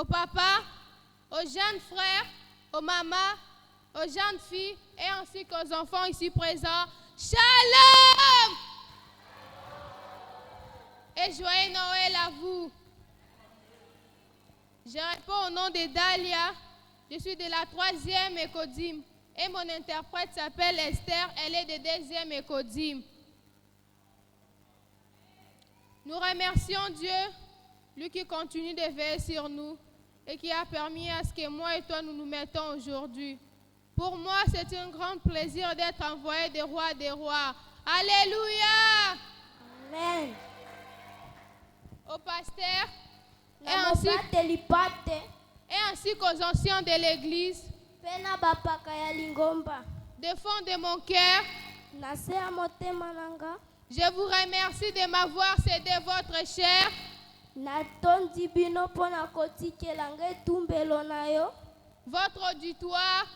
aux papas, aux jeunes frères, aux mamans, aux jeunes filles et ainsi qu'aux enfants ici présents. Shalom! Et joyeux Noël à vous. Je réponds au nom de Dalia. Je suis de la 3e Écodim. Et mon interprète s'appelle Esther. Elle est de 2e Écodim. Nous remercions Dieu, lui qui continue de veiller sur nous et qui a permis à ce que moi et toi nous nous mettons aujourd'hui. Pour moi, c'est un grand plaisir d'être envoyé des rois des rois. Alléluia! Amen. Au pasteur et ainsi qu'aux anciens de l'église, de fond de mon cœur, je vous remercie de m'avoir cédé votre chair. Votre auditoire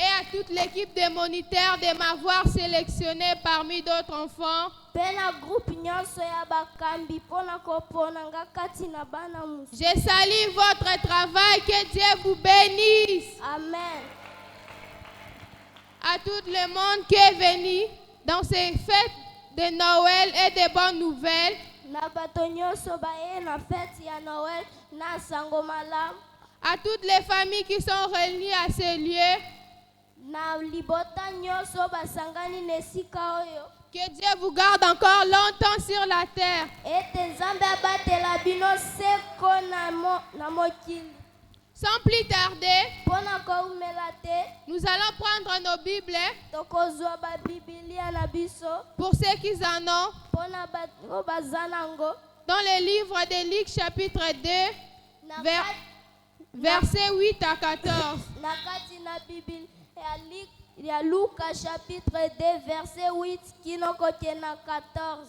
et à toute l'équipe de moniteurs de m'avoir sélectionné parmi d'autres enfants. Je salue votre travail, que Dieu vous bénisse. Amen. À tout le monde qui est venu dans ces fêtes de Noël et de bonnes nouvelles. À toutes les familles qui sont réunies à ce lieu. Que Dieu vous garde encore longtemps sur la terre. Sans plus tarder, nous allons prendre nos Bibles pour ceux qui en ont dans le livre de Luc chapitre 2 versets 8 à 14. Il y a Luc chapitre 2 verset 8 qui nous contient 14.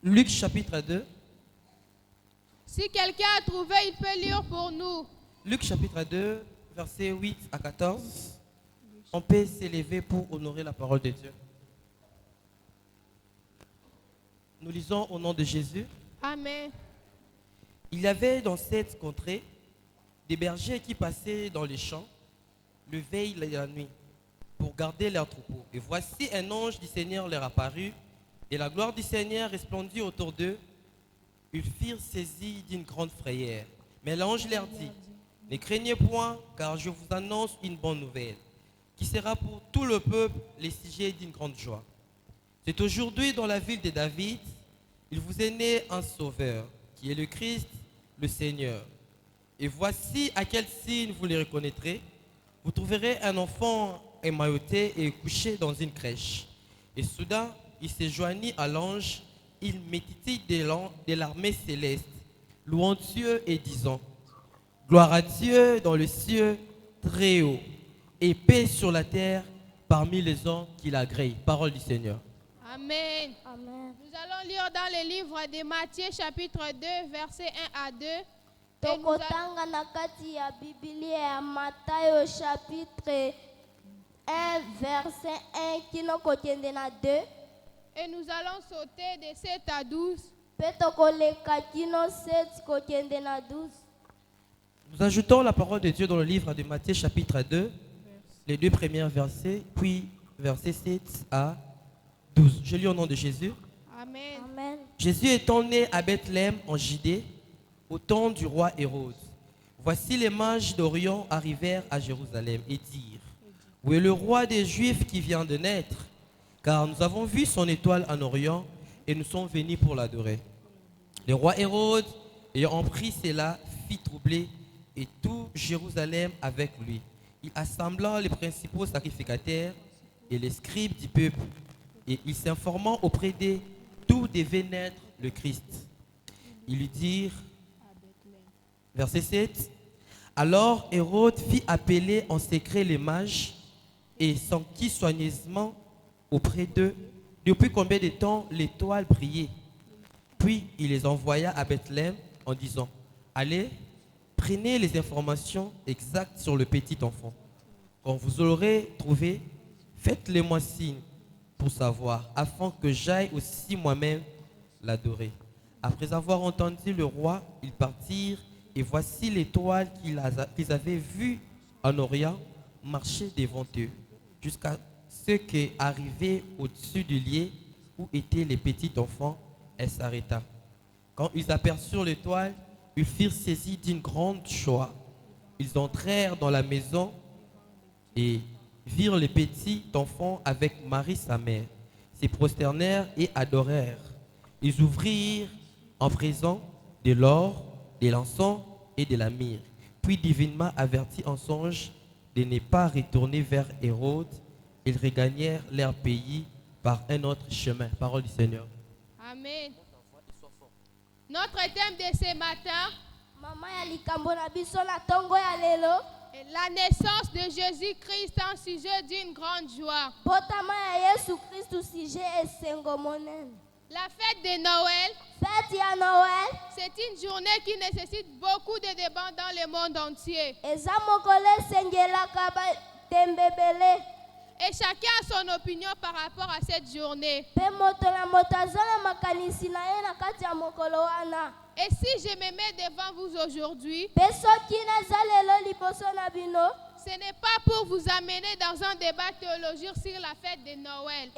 Luc chapitre 2. Si quelqu'un a trouvé, il peut lire pour nous. Luc chapitre 2, versets 8 à 14. On peut s'élever pour honorer la parole de Dieu. Nous lisons au nom de Jésus. Amen. Il y avait dans cette contrée des bergers qui passaient dans les champs le veille et la nuit pour garder leurs troupeaux. Et voici un ange du Seigneur leur apparut et la gloire du Seigneur resplendit autour d'eux. Ils furent saisis d'une grande frayeur. Mais l'ange leur dit, ne craignez point, car je vous annonce une bonne nouvelle, qui sera pour tout le peuple le sujet d'une grande joie. C'est aujourd'hui dans la ville de David, il vous est né un sauveur, qui est le Christ, le Seigneur. Et voici à quel signe vous le reconnaîtrez. Vous trouverez un enfant émailloté et couché dans une crèche. Et soudain, il se joignit à l'ange, il méditait de l'armée céleste, louant Dieu et disant, gloire à Dieu dans le ciel très haut, et paix sur la terre parmi les hommes qui l'agréent. Parole du Seigneur. Amen. Amen. Nous allons lire dans le livre de Matthieu chapitre 2 versets 1 à 2. Tokotanga na kati ya Biblia ya Matayo chapitre 1 verset 1 kino kotiende na 2. Et nous allons sauter de 7 à 12. Pe tokoleka kino 7 kotiende na 12. Nous ajoutons la parole de Dieu dans le livre de Matthieu chapitre 2, les 2 premiers versets, puis versets 7 à 12. Je lis au nom de Jésus. Amen. Amen. Jésus étant né à Bethléem en Judée, au temps du roi Hérode. Voici les mages d'Orient arrivèrent à Jérusalem et dirent, où est le roi des Juifs qui vient de naître? Car nous avons vu son étoile en Orient et nous sommes venus pour l'adorer. Le roi Hérode, ayant appris cela, fit troubler et tout Jérusalem avec lui. Il assembla les principaux sacrificateurs et les scribes du peuple, et il s'informant auprès d'eux d'où devait naître le Christ. Ils lui dirent, verset 7, alors Hérode fit appeler en secret les mages et s'enquit soigneusement auprès d'eux depuis combien de temps l'étoile brillait. Puis il les envoya à Bethléem en disant, allez, prenez les informations exactes sur le petit enfant. Quand vous l'aurez trouvé, faites-le-moi signe pour savoir, afin que j'aille aussi moi-même l'adorer. Après avoir entendu le roi, ils partirent, et voici l'étoile qu'ils avaient vue en Orient marcher devant eux, jusqu'à ce qu'arrivée au-dessus du lit où étaient les petits enfants, elle s'arrêta. Quand ils aperçurent l'étoile, ils furent saisis d'une grande joie. Ils entrèrent dans la maison et virent les petits enfants avec Marie sa mère, se prosternèrent et adorèrent. Ils ouvrirent en présent de l'or, de l'encens et de la myrrhe. Puis divinement avertis en songe de ne pas retourner vers Hérode, ils regagnèrent leur pays par un autre chemin. Parole du Seigneur. Amen. Notre thème de ce matin est la naissance de Jésus-Christ, un sujet d'une grande joie. La fête de Noël, c'est une journée qui nécessite beaucoup de débats dans le monde entier. Et chacun a son opinion par rapport à cette journée. Et si je me mets devant vous aujourd'hui, ce n'est pas pour vous amener dans un débat théologique sur la fête de Noël.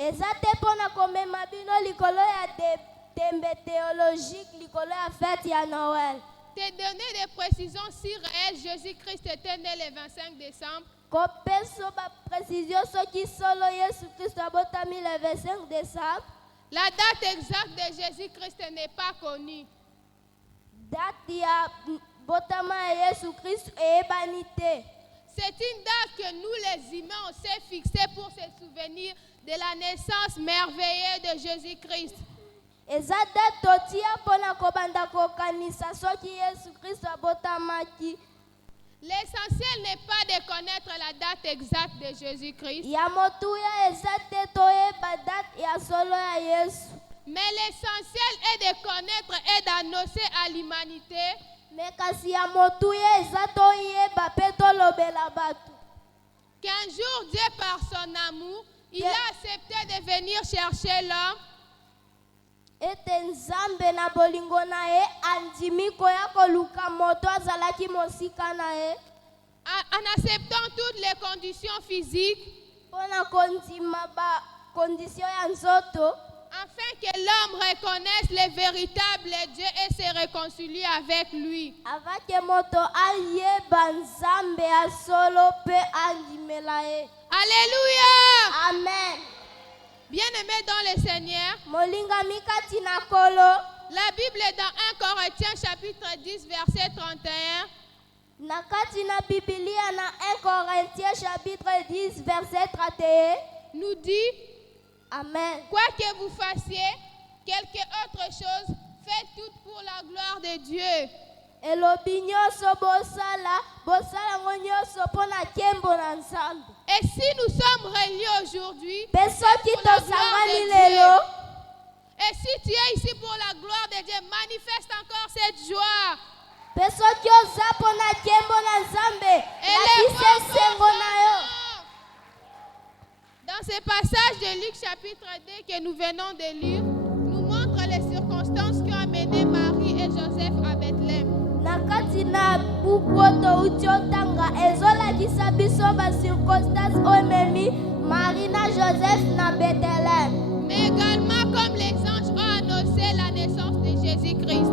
Te donner des précisions si réel Jésus-Christ était né le 25 décembre. La date exacte de Jésus-Christ n'est pas connue. C'est une date que nous les humains on s'est fixée pour se souvenir de la naissance merveilleuse de Jésus-Christ. L'essentiel n'est pas de connaître la date exacte de Jésus-Christ, mais l'essentiel est de connaître et d'annoncer à l'humanité qu'un jour Dieu par son amour, il a accepté de venir chercher l'homme en acceptant toutes les conditions physiques afin que l'homme reconnaisse le véritable Dieu et se réconcilie avec lui. Alléluia! Amen. Bien-aimés dans le Seigneur, la Bible est dans 1 Corinthiens chapitre 10 verset 31. Nous dit, Amen. quoi que vous fassiez, quelque autre chose, faites tout pour la gloire de Dieu. Et si nous sommes réunis aujourd'hui, pour la gloire de Dieu, et si tu es ici pour la gloire de Dieu, manifeste encore cette joie. Dans ce passage de Luc chapitre 2 que nous venons de lire, nous montre les circonstances qui ont amené Marie et Joseph à Bethléem. Mais également comme les anges ont annoncé la naissance de Jésus-Christ.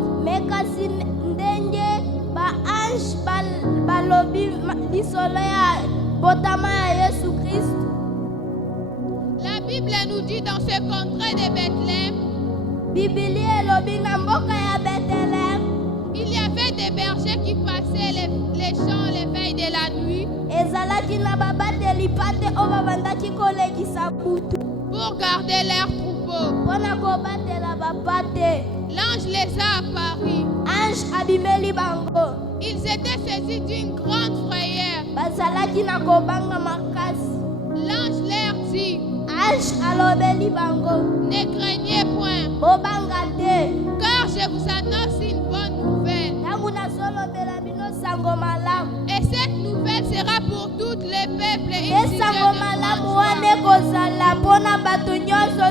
La Bible nous dit dans ce contrée de Bethléem, il y avait des bergers qui passaient les champs les veilles de la nuit pour garder leurs troupeaux. L'ange les a apparus. Ils étaient saisis d'une grande frayeur. L'ange leur dit, ne craignez point, car je vous annonce une bonne nouvelle. Et cette nouvelle sera pour tous les peuples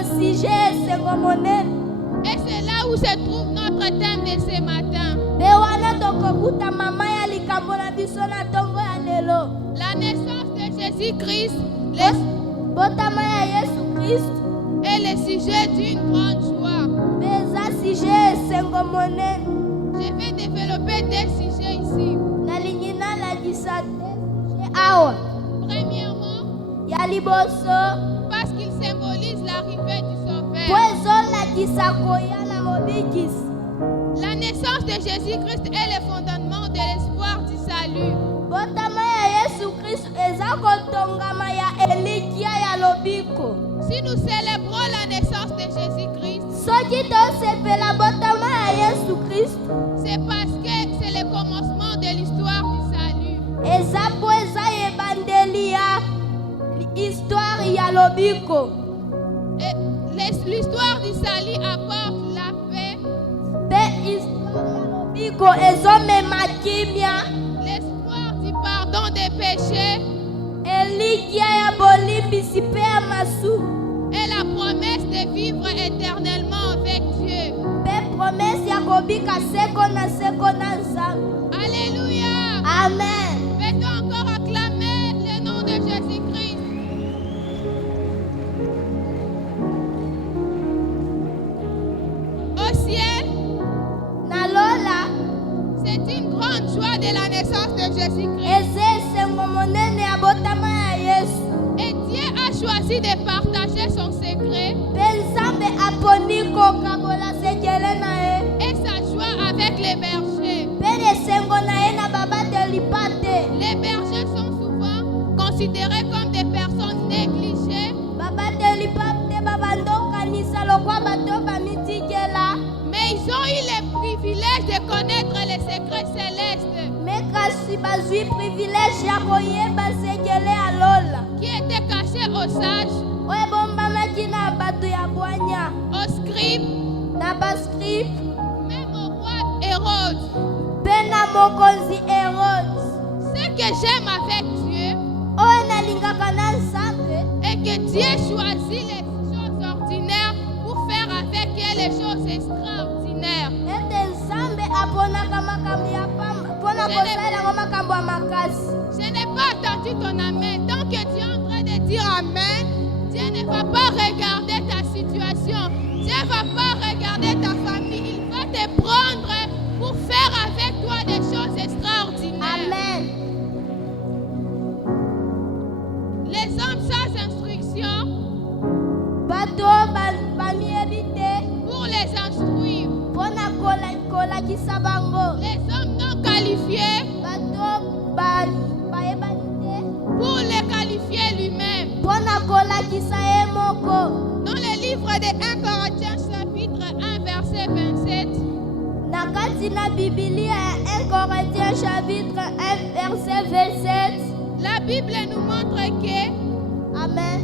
sujet esengo monene. Et c'est là où se trouve notre thème de ce matin. Mpe wana tokokuta mama ya likambo na biso na ntongo ya lelo. La naissance de Jésus-Christ Botama ya Yesu Kristu est le sujet d'une grande joie. mpe eza sujet esengo monene. Je vais développer des sujets ici. Nalingi nalakisa te sujet awa. Premièrement, Ya liboso parce qu'il symbolise l'arrivée du po Sauveur. ezolakisa koya na mobikisi. La naissance de Jésus-Christ est le fondement de l'espoir du salut. Botama ya Yesu Kristu eza kotongama ya elikia ya lobiko. Si nous célébrons la naissance de Jésus-Christ, Soki tosepela botama ya Yesu Kristu c'est parce que c'est le commencement de l'histoire du salut. eza po eza ebandeli ya histoire ya lobiko. Et l'histoire du salut apporte la paix, Mpe histoire ya lobiko ezomema kimia. l'espoir du pardon des péchés Elikia ya bolimbisi mpe ya masumu. et la promesse de vivre éternellement avec Dieu. Mpe promese ya kobika seko na Nzambe. Alléluia. Amen. Peut-on encore acclamer le nom de Jésus-Christ? Au ciel, Nalola c'est une grande joie de la naissance de Jésus-Christ. eza esengo monene ya botama ya Yesu. Et Dieu a choisi de partager son secret Mpe Nzambe aponi kokabola sekele na ye. et sa joie avec les bergers. Mpe lesengo na ye na babateli pate. Les bergers sont souvent considérés comme des personnes négligées, Babateli pate babandokanisa lokwa bato bamitikela. mais ils ont eu le privilège de connaître les secrets célestes Me kasi bazwi privilège ya koyeba sekele ya lola. qui étaient cachés aux sages, Oyo ebombamaki na bato ya bwanya. aux scribes, Na bascribe même au roi Hérode. mpe na mokonzi Herode. Ce que j'aime avec Dieu Oyo nalingaka na Nzambe est que Dieu choisit les choses ordinaires pour faire avec elles les choses extraordinaires. ete Nzambe aponaka makambo ya pamba mpona kosala yango makambo ya makasi. Je n'ai pas attendu ton amen. Tant que tu es en train de dire amen, Dieu ne va pas regarder ta situation. Dieu ne va pas regarder ta famille. Il va te prendre pour faire avec toi des choses extraordinaires. Amen. Les hommes sans instruction, Bato bamiyebi te pour les instruire. mpona kolakisa bango. Les hommes non qualifiés, Bato bayebani te pour les qualifier lui-même. mpona kolakisa ye moko. Dans le livre de 1 Corinthiens chapitre 1 verset 27, Na kati na Biblia ya 1 Corinthiens chapitre 1 verset 27. la Bible nous montre que Amen.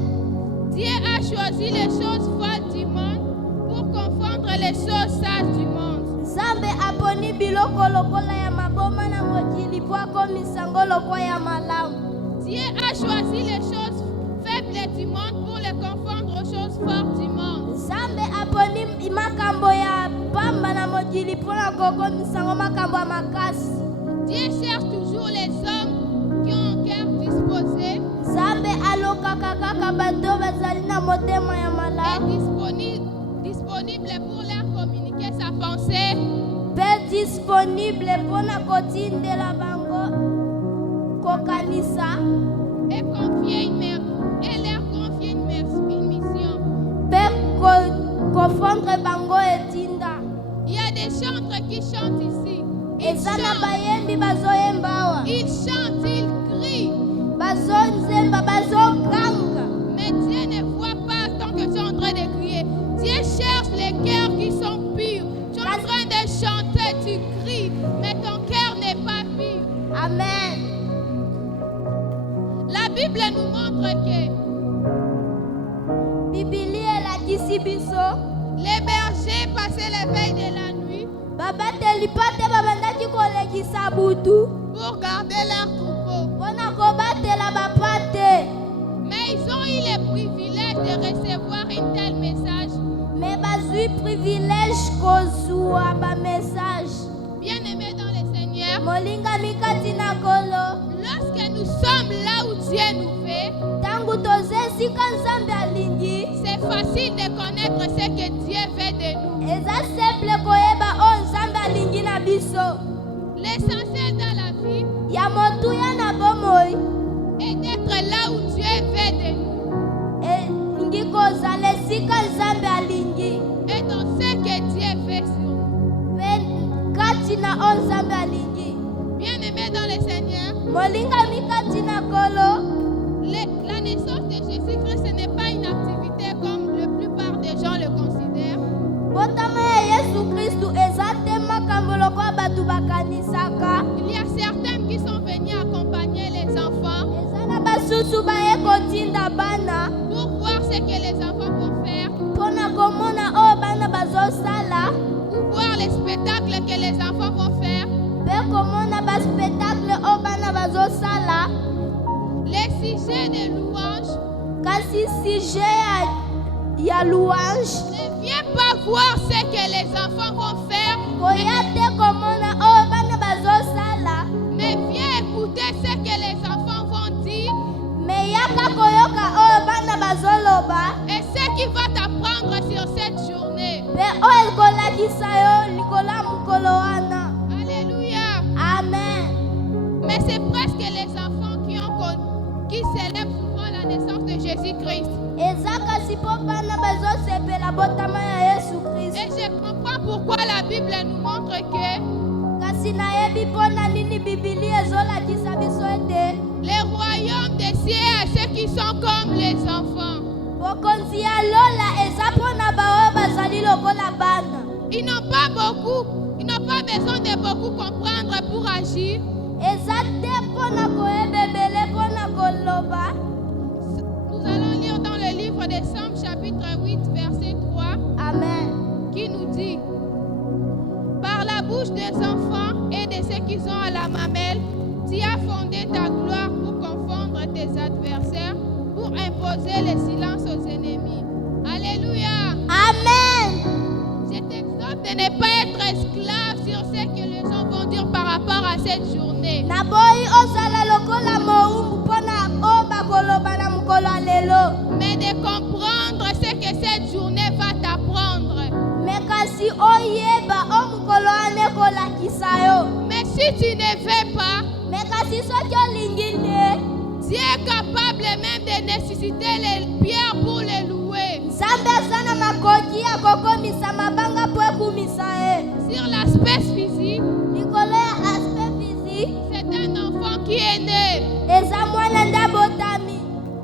Dieu a choisi les choses folles du monde pour confondre les choses sages du monde. Nzambe aponi biloko lokola ya maboma na mokili po akomisa ngo lokwa ya malamu. Dieu a choisi les choses faibles du monde pour les confondre aux choses fortes du monde. Nzambe aponi makambo ya pamba na mokili po na kokomisa ngo makambo ya makasi. Dieu cherche toujours les hommes qui ont un cœur disposé Nzambe alokaka kaka bato bazali na motema ya et malamu disponible pour leur communiquer sa pensée mpe disponible mpona kotindela bango kokanisa et leur confier une mission. mpe kofondre bango etinda. Il y a des chantres qui chantent ici. Eza na bayembi bazoyemba awa. Ils chantent, ils crient. Bazonzemba bazokanga. Mais Dieu ne voit pas tant que tu es en train de crier. Dieu cherche les cœurs qui sont purs. Tu es en train de chanter, tu cries, mais ton cœur n'est pas pur. Amen. La Bible nous montre que Biblia elakisi biso les bergers passaient les veilles de la nuit babateli pate babandaki kolekisa butu pour garder leur troupeau. mpona kobatela bapate. Mais ils ont eu le privilège de recevoir une telle message Dieu nous fait, ntango toza esika nzambe alingi c'est facile de connaître ce que Dieu veut de nous. eza simple koyeba oyo nzambe alingi na biso. L'essentiel dans la vie ya motuya na bomoi est d'être là où Dieu veut de nous. elingi kozala esika nzambe alingi Et dans ce que Dieu fait sur nous. mpe kati na oyo nzambe alingi. Bien-aimés dans le Seigneur, molingami kati na kolo la naissance de Jésus-Christ, ce n'est pas une activité comme la plupart des gens le considèrent. botama ya yesu kristu eza te makambo lokola bato bakanisaka. Il y a certains qui sont venus accompagner les enfants eza na basusu baye kotinda bana pour voir ce que les enfants vont faire, mpo na komona oyo bana bazosala ou voir les spectacles que les enfants vont faire. mpe komona baspectacle oyo bana bazosala. Les sujets de louange kasi sujet ya louange ne viens pas voir ce que les enfants vont faire, koya te komona oyo bana bazosala, mais viens écouter ce que les enfants vont dire me yaka koyoka oyo bana bazoloba et ce qui va t'apprendre sur cette journée. mpe oyo ekolakisa yo likolo ya mokolo wana. Alléluia. Amen. Mais c'est presque les enfants qui célèbrent souvent la naissance de Jésus-Christ. eza kasi mpo bana bazosepela botama ya yesu Et kristu. je comprends pourquoi la Bible nous montre que kasi nayebi mpo na nini bibili ezolakisa biso ete les royaumes des cieux à ceux qui sont comme les enfants. bokonzi ya lola eza mpo na baoyo bazali lokola bana. Ils n'ont pas besoin de beaucoup comprendre pour agir. eza te mpo na koyebebele mpo na koloba. Nous allons lire dans le livre des Psaumes chapitre 8 verset 3 Amen. qui nous dit: par la bouche des enfants et de ceux qui sont à la mamelle, tu as fondé ta gloire pour confondre tes adversaires, pour imposer le silence aux ennemis. Alléluia. Amen. Je t'exhorte de ne pas être esclave sur ce que les gens vont dire par rapport à cette journée. naboyi ozala lokola mowumbu mpo na oyo bakoloba na mokolo ya lelo, Mais de comprendre ce que cette journée va t'apprendre. me kasi oyeba oyo mokolo wana ekolakisa yo. Mais si tu ne veux pas, me kasi soki olingi te, Dieu est capable même de nécessiter les pierres pour les louer. nzambe aza na makoki ya kokomisa mabanga mpo ekumisa ye. Sur l'aspect physique, likolo ya aspect physique c'est un enfant qui est né, eza mwana nde abotami,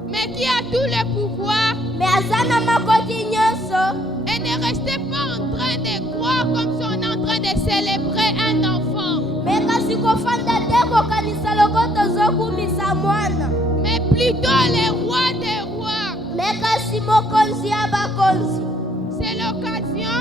mais qui a tout le pouvoir. me aza na makoki nyonso. Et ne restez pas en train de croire comme si on est en train de célébrer un enfant, me kasi kofanda te kokanisa loko tozokumisa mwana, mais plutôt le roi des rois. me kasi mokonzi ya bakonzi. C'est l'occasion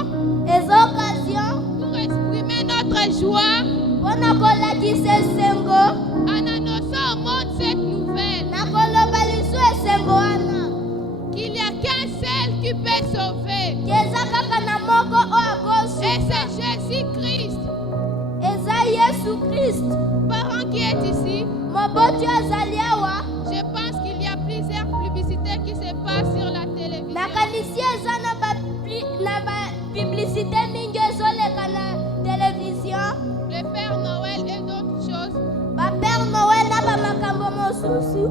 eza occasion pour exprimer notre joie mpo na kolakisa esengo en annonçant au monde cette nouvelle, na koloba lisu esengo wana qu'il n'y a qu'un seul qui peut sauver. eza kaka na moko oyo Et akosuka, c'est Jésus-Christ. eza yesu kristu. Parent qui est ici, moboti azali awa, je pense qu'il y a plusieurs publicités qui se passent sur la télévision. nakanisi eza na bapiblisite mingi ezoleka na televizio, Le Père Noël et d'autres choses. bapere noel na bamakambo mosusu.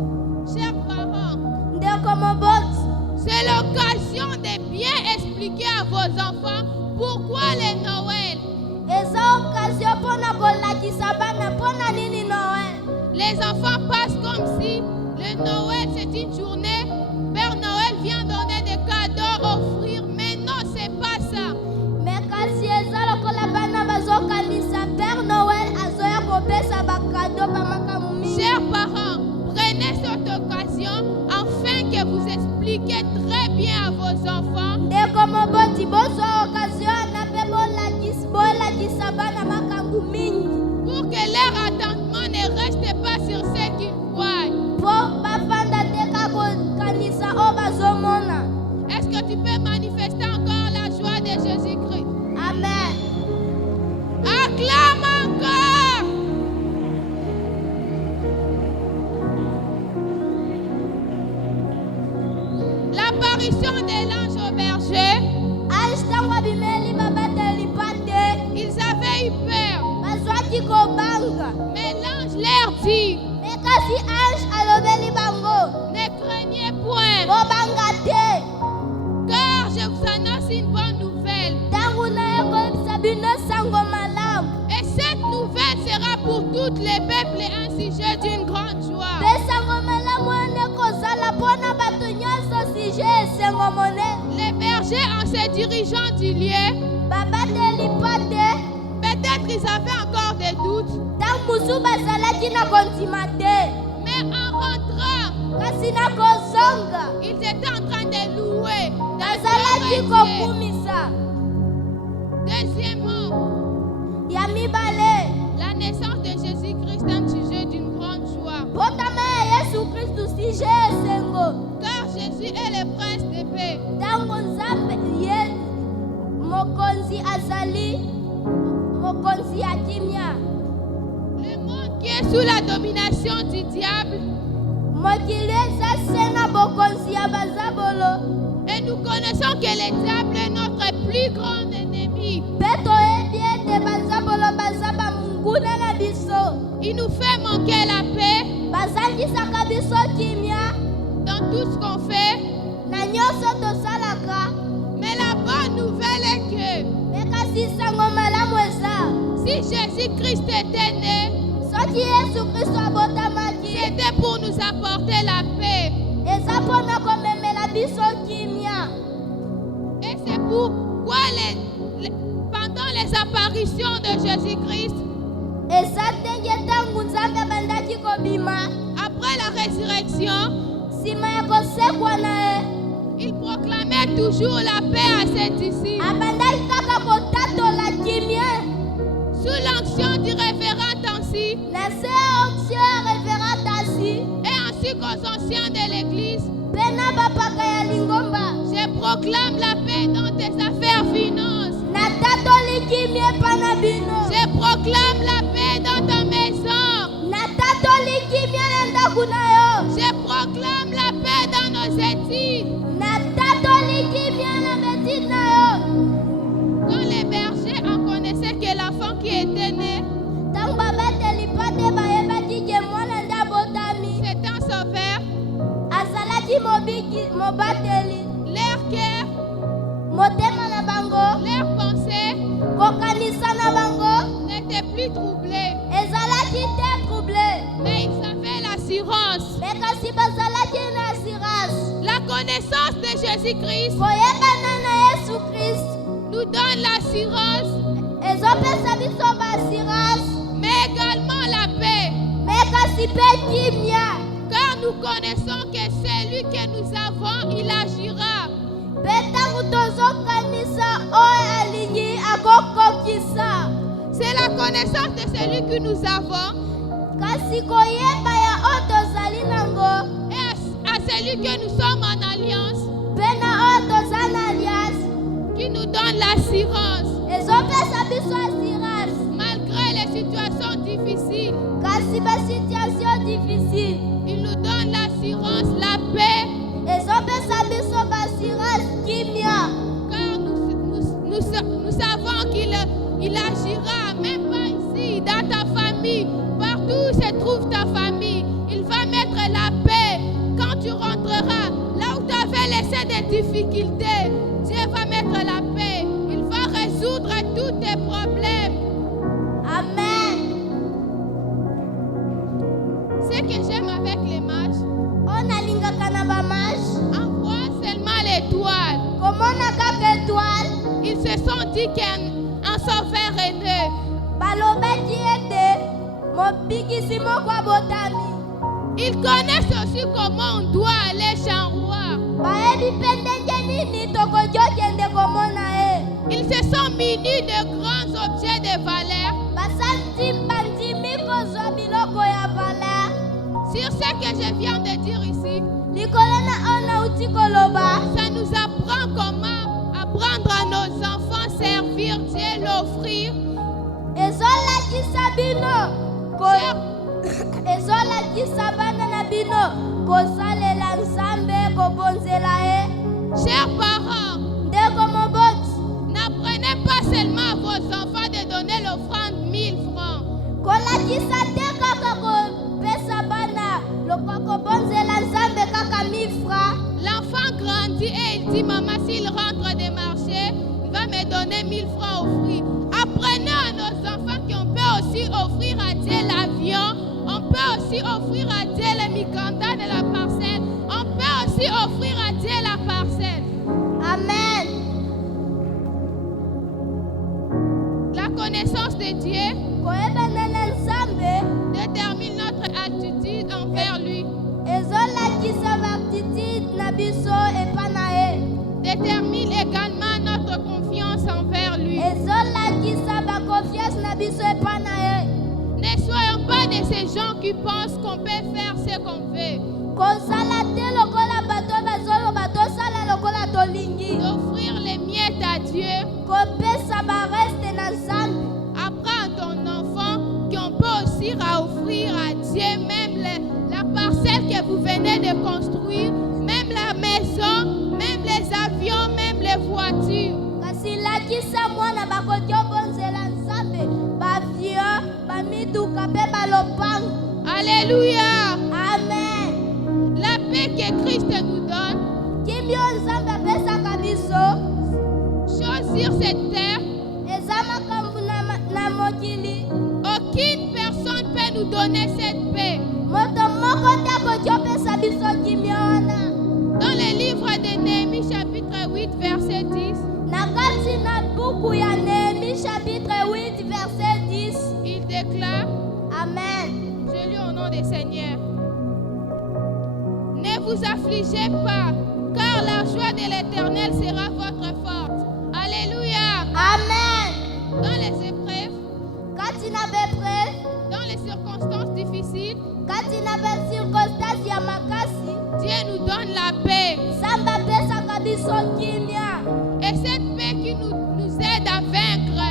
Chers parents, ndeko moboti, c'est l'occasion de bien expliquer à vos enfants pourquoi le Noël. eza okazio mpo na kolakisa bana mpo na nini noel. Les enfants passent comme si le Noël c'est une journée. Père Noël vient donner des cadeaux, offrir. Mais non, c'est pas ça. me kasi eza lokola bana bazokanisa pere noel azoya kopesa bakado bamakambo mingi. Chers parents, prenez cette occasion afin que vous expliquiez très bien à vos enfants ndeko moboti bozwa okazio wana mpe bolakisa bana makambo mingi pour que leur attendement ne reste pas sur ce qu'ils voient. mpo bafanda te ka kokanisa oyo bazomona. Est-ce que tu peux manifester encore la joie de Jésus-Christ? Amen. Acclame encore. l'apparition de l'ange au berger, ange ntango abimeli babateli pate ils avaient eu peur. bazwaki kobanga. Mais l'ange leur dit, Me kasi ange alobeli bango ne craignez point, bobanga te, car je vous annonce une bonne nouvelle. ntango naye koyebisa bino sango malamu. Et cette nouvelle sera pour tous les peuples un sujet d'une grande joie. Mpe sango malamu wana ekozala mpona bato nyonso sije esengo monene. Les bergers, en se dirigeant du lieu, babateli pate peut-être ils avaient encore des doutes, ntango mosu bazalaki na kondima te, mais en rentrant, kasi na kozonga ils étaient en train de louer. bazalaki Dieu. kokumisa. Deuxièmement, Ya mibale, la naissance de Jésus-Christ est un sujet d'une grande joie. botama ya Yesu Kristu sije esengo. Car Jésus est le prince de paix. Ntango nzambe ye mokonzi azali mokonzi ya kimia. Le monde qui est sous la domination du diable, Mokili eza se na bokonzi ya bazabolo. et nous connaissons que le diable est notre plus grand ennemi. Mpe toyebi ete bazabolo baza bamonguna na biso. Il nous fait manquer la paix Bazangisaka biso kimia dans tout ce qu'on fait. na nyonso tosalaka. Mais la bonne nouvelle est que Me kasi sango malamu eza si Jésus-Christ était né, soki Yesu Kristo abotamaki c'était pour nous apporter la paix. eza mpona komemela biso kimia. Et c'est pourquoi pendant les apparitions de Jésus-Christ, Eza ndenge ntango nzambe abandaki kobima après la résurrection, nsima ya kosekwa na ye, il proclamait toujours la paix à ses disciples. abandaki kaka kotatola kimia Sous l'onction du révérend ainsi, na se ya onction ya reverend asi et ainsi qu'aux anciens de l'Église, mpe na bapaka ya lingomba. je proclame la paix dans tes affaires finances. Natatoli kimia epa na bino. Je proclame la paix dans ta maison. Natatoli kimia na ndako na yo. Je proclame la paix dans nos études. Natatoli kimia na betide na yo. Quand les bergers en connaissaient que l'enfant qui était né, Ntango babateli pate bayebaki ke mwana nde abotami c'est un sauveur, azalaki mobateli, leur cœur, motema na bango leur pensée kokanisa na bango n'était plus troublée. ezalaki te trouble. Mais ils avaient l'assurance. Me kasi bazalaki na assurance. La connaissance de Jésus-Christ Koyebana na Yesu Kristu nous donne l'assurance, ezopesa biso baassurance. mais également la paix. Me kasi mpe kimia. Car nous connaissons que celui que nous avons, il agira. Mpe ntango tozokanisa oyo alingi akokokisa. C'est la connaissance de celui que nous avons Kasi koyeba ya oyo tozali nango et à celui que nous sommes en alliance mpe na oyo toza na alias qui nous donne l'assurance. ezopesa biso assurance. Malgré les situations difficiles, Kasi basituation difficile il nous donne l'assurance, la paix, ezopesa biso baassurance kimia. car nous savons qu'il agira, même pas ici, dans ta famille, partout où se trouve ta famille. Il va mettre la paix. Quand tu rentreras, là où tu avais laissé des difficultés, Dieu va mettre la paix. Il va résoudre tous tes problèmes. Amen. Ce que j'aime avec les mages, Oyo nalingaka na bamage en voyant seulement l'étoile, komona kaka étoile ils se sont dit qu'un sauveur est né. balobaki ete mobikisi moko abotami. Ils connaissent aussi comment on doit aller chez un roi. Bayebi mpe ndenge nini tokoki okende komona ye. Ils se sont munis de grands objets de valeur. bandimi kozwa biloko ya valeur. Sur ce que je viens de dire ici, Likolo na oyo nauti koloba ça nous apprend comment apprendre à nos enfants servir Dieu, l'offrir. ezolakisa bino ezolakisa bana na bino kosalela Nzambe kobonzela ye dit, maman, s'il rentre des marchés, il va me donner 1000 francs au fruit. Apprenez à nos enfants qu'on peut aussi offrir à Dieu l'avion. On peut aussi offrir à Dieu les micanda de la parcelle. On peut aussi offrir à Dieu la parcelle. Amen. La connaissance de Dieu Koyebanana Nzambe détermine notre attitude envers lui. ezolakisa baptitude na biso epai na ye. Détermine également notre confiance envers lui. ezolakisa baconfiance na biso epai na ye. Ne soyons pas de ces gens qui pensent qu'on peut faire ce qu'on veut. kozala te lokola bato bazoloba tosala lokola tolingi. D'offrir les miettes à Dieu. kopesa bareste na Nzambe. Apprends à ton enfant qu'on peut aussi offrir à Dieu même la parcelle que vous venez de construire, même la maison, même les avions, même les voitures. kasi lakisa mwana bakoki obonzela Nzambe baavion bamituka mpe balopango. Alléluia. Amen. La paix que Christ nous donne, kimio Nzambe apesaka biso chose sur cette terre, eza makambo na mokili. aucune personne peut nous donner cette paix. moto moko te akoki opesa biso kimio wana. Dans le livre de Néhémie chapitre 8 verset 10, na kati na buku ya Néhémie chapitre 8 verset 10. il déclare, Amen. je lis au nom du Seigneur, ne vous affligez pas, car la joie de l'Éternel sera votre force. Alléluia. Amen. Dans les épreuves, kati na bepreuve, dans les circonstances difficiles, kati na bacirconstance ya makasi, Dieu nous donne la paix. Nzambe apesaka biso kimia. Et cette paix qui nous aide à vaincre.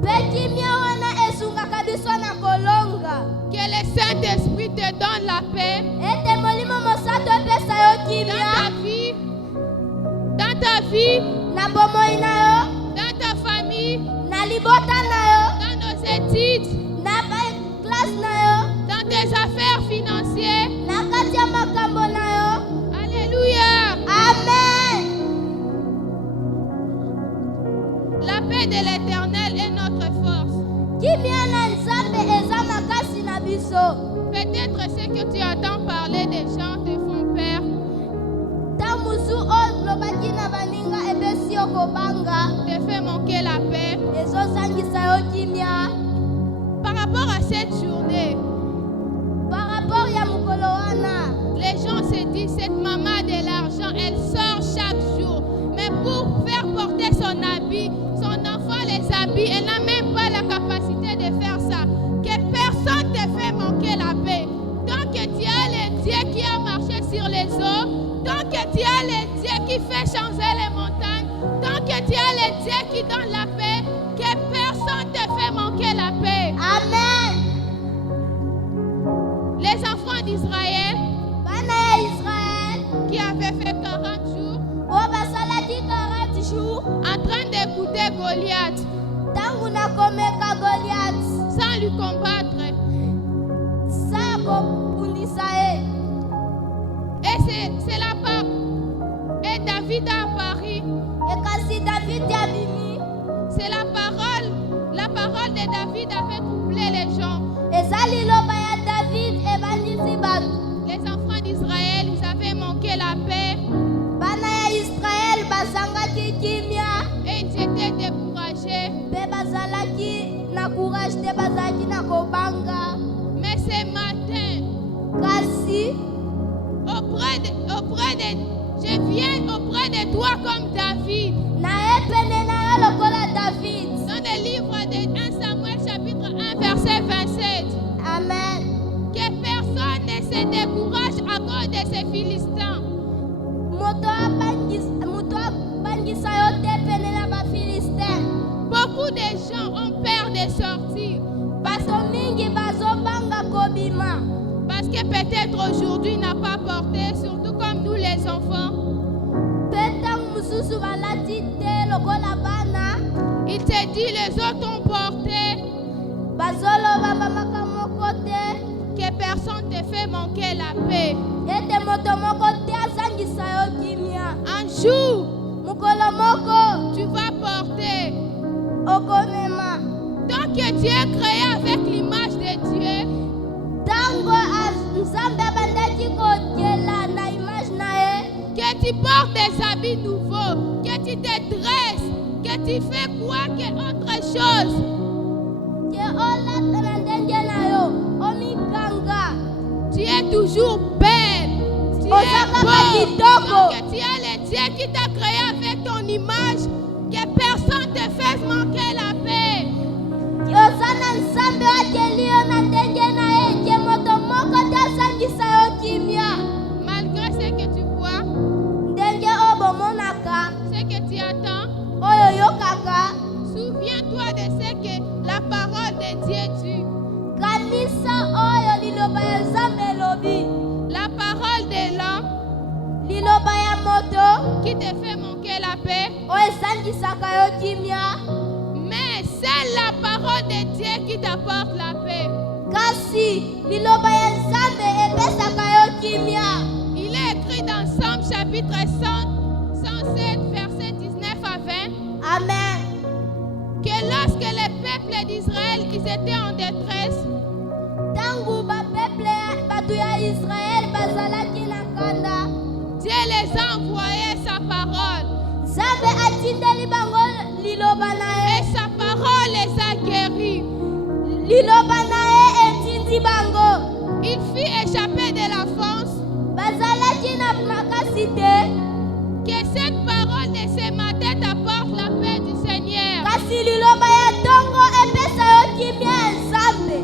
mpe kimia wana esungaka biso na kolonga. Que le Saint-Esprit te donne la paix ete molimo mosantu epesa yo kimia dans ta vie, na bomoi na yo, dans ta famille, na libota na yo, dans nos études, na baklasse na yo, dans tes affaires financières. na kati ya makambo na yo. Alléluia. Amen. La paix de l'Éternel est notre force. kimia na Nzambe eza makasi na biso. Peut-être ce que tu entends parler des gens te font peur, tamusu oyo lobaki na baninga epesi yo kobanga, te fait manquer la paix. ezosangisa yo kimia. Par rapport à cette journée, par rapport ya mokolo wana, les gens se disent, cette maman a de l'argent, elle sort chaque jour. Mais pour faire porter son habit, son enfant les habille, elle n'a même pas la capacité de faire ça. Que personne te fait manquer la paix. Tant que tu as le Dieu qui a marché sur les eaux, tant que tu as le Dieu qui fait changer les montagnes, tant que tu as le Dieu qui donne la paix, que personne te fait manquer la paix. Amen. Les enfants d'Israël bana ya Israel qui avaient fait 40 jours oyo basalaki 40 jours en train d'écouter Goliath ntango na komeka Goliath sans lui combattre. sa kobundisa ye. Et c'est la part. Et David a apparu. ekasi David abimi, C'est la parole. La parole de David avait troublé les gens. eza liloba ya David ebandisi bato. Les enfants d'Israël, ils avaient manqué la paix bana ya Israel bazangaki kimia et ils étaient découragés. mpe bazalaki na courage te, bazalaki na kobanga. Mais ce matin, kasi je viens auprès de toi comme David. naye pene na yo lokola David. Dans le livre de 1 Samuel chapitre 1 verset 27. Amen. Que personne ne se décourage à cause de ces Philistins. moto abangisa yo te pene na bafilistin. Beaucoup de gens ont peur de sortir bato mingi bazobanga kobima parce que peut-être aujourd'hui n'a pas porté, surtout comme nous les enfants. mpe ntango mosusu balati te lokola bana. Il te dit les autres ont porté, bazoloba bamaka moko te que personne te fait manquer la paix. ete moto moko te azangisa yo kimia. Un jour, mokolo moko tu vas porter. okomema. Tant que tu es créé avec l'image de Dieu, Tango Nzambe abandaki kotiela na image na ye. que tu portes des habits nouveaux, que tu te dresses, que tu fais quoi que autre chose. Ke olata na ndenge na yo omikanga. Tu es toujours belle. Tu es Ozaka beau. kitoko. Donc, tu es le Dieu qui t'a créé avec ton image. Que personne te fasse manquer la paix. Ozana Nzambe ateli yo na ndenge na ye. Ke moto moko tasangisa yo kimia. Malgré ce que tu vois, Ndenge oyo bomonaka ce que tu attends, oyo yokaka. souviens-toi de ce que la parole de Dieu dit. Kanisa oyo liloba ya Nzambe elobi. La parole de l'homme Liloba ya moto qui te fait manquer la paix, oyo esangisaka yo kimia. mais c'est la parole de Dieu qui t'apporte la paix. Kasi liloba ya Nzambe epesaka yo kimia. Il est écrit dans Somme chapitre 107, verset 19 à 20, Amen. que lorsque les peuples d'Israël ils étaient en détresse, Tangu bato ya Israel bazalaki na kanda, Dieu les a envoyé sa parole. Nzambe atindeli bango liloba na ye. Et sa parole les a guéris. Liloba na ye etindi bango. Il fit échapper de la force. Bazalaki na makasi te. Que cette parole de ce matin t'apporte la paix du Seigneur. Kasi liloba ya tongo epesa yo kimia ya Nzambe.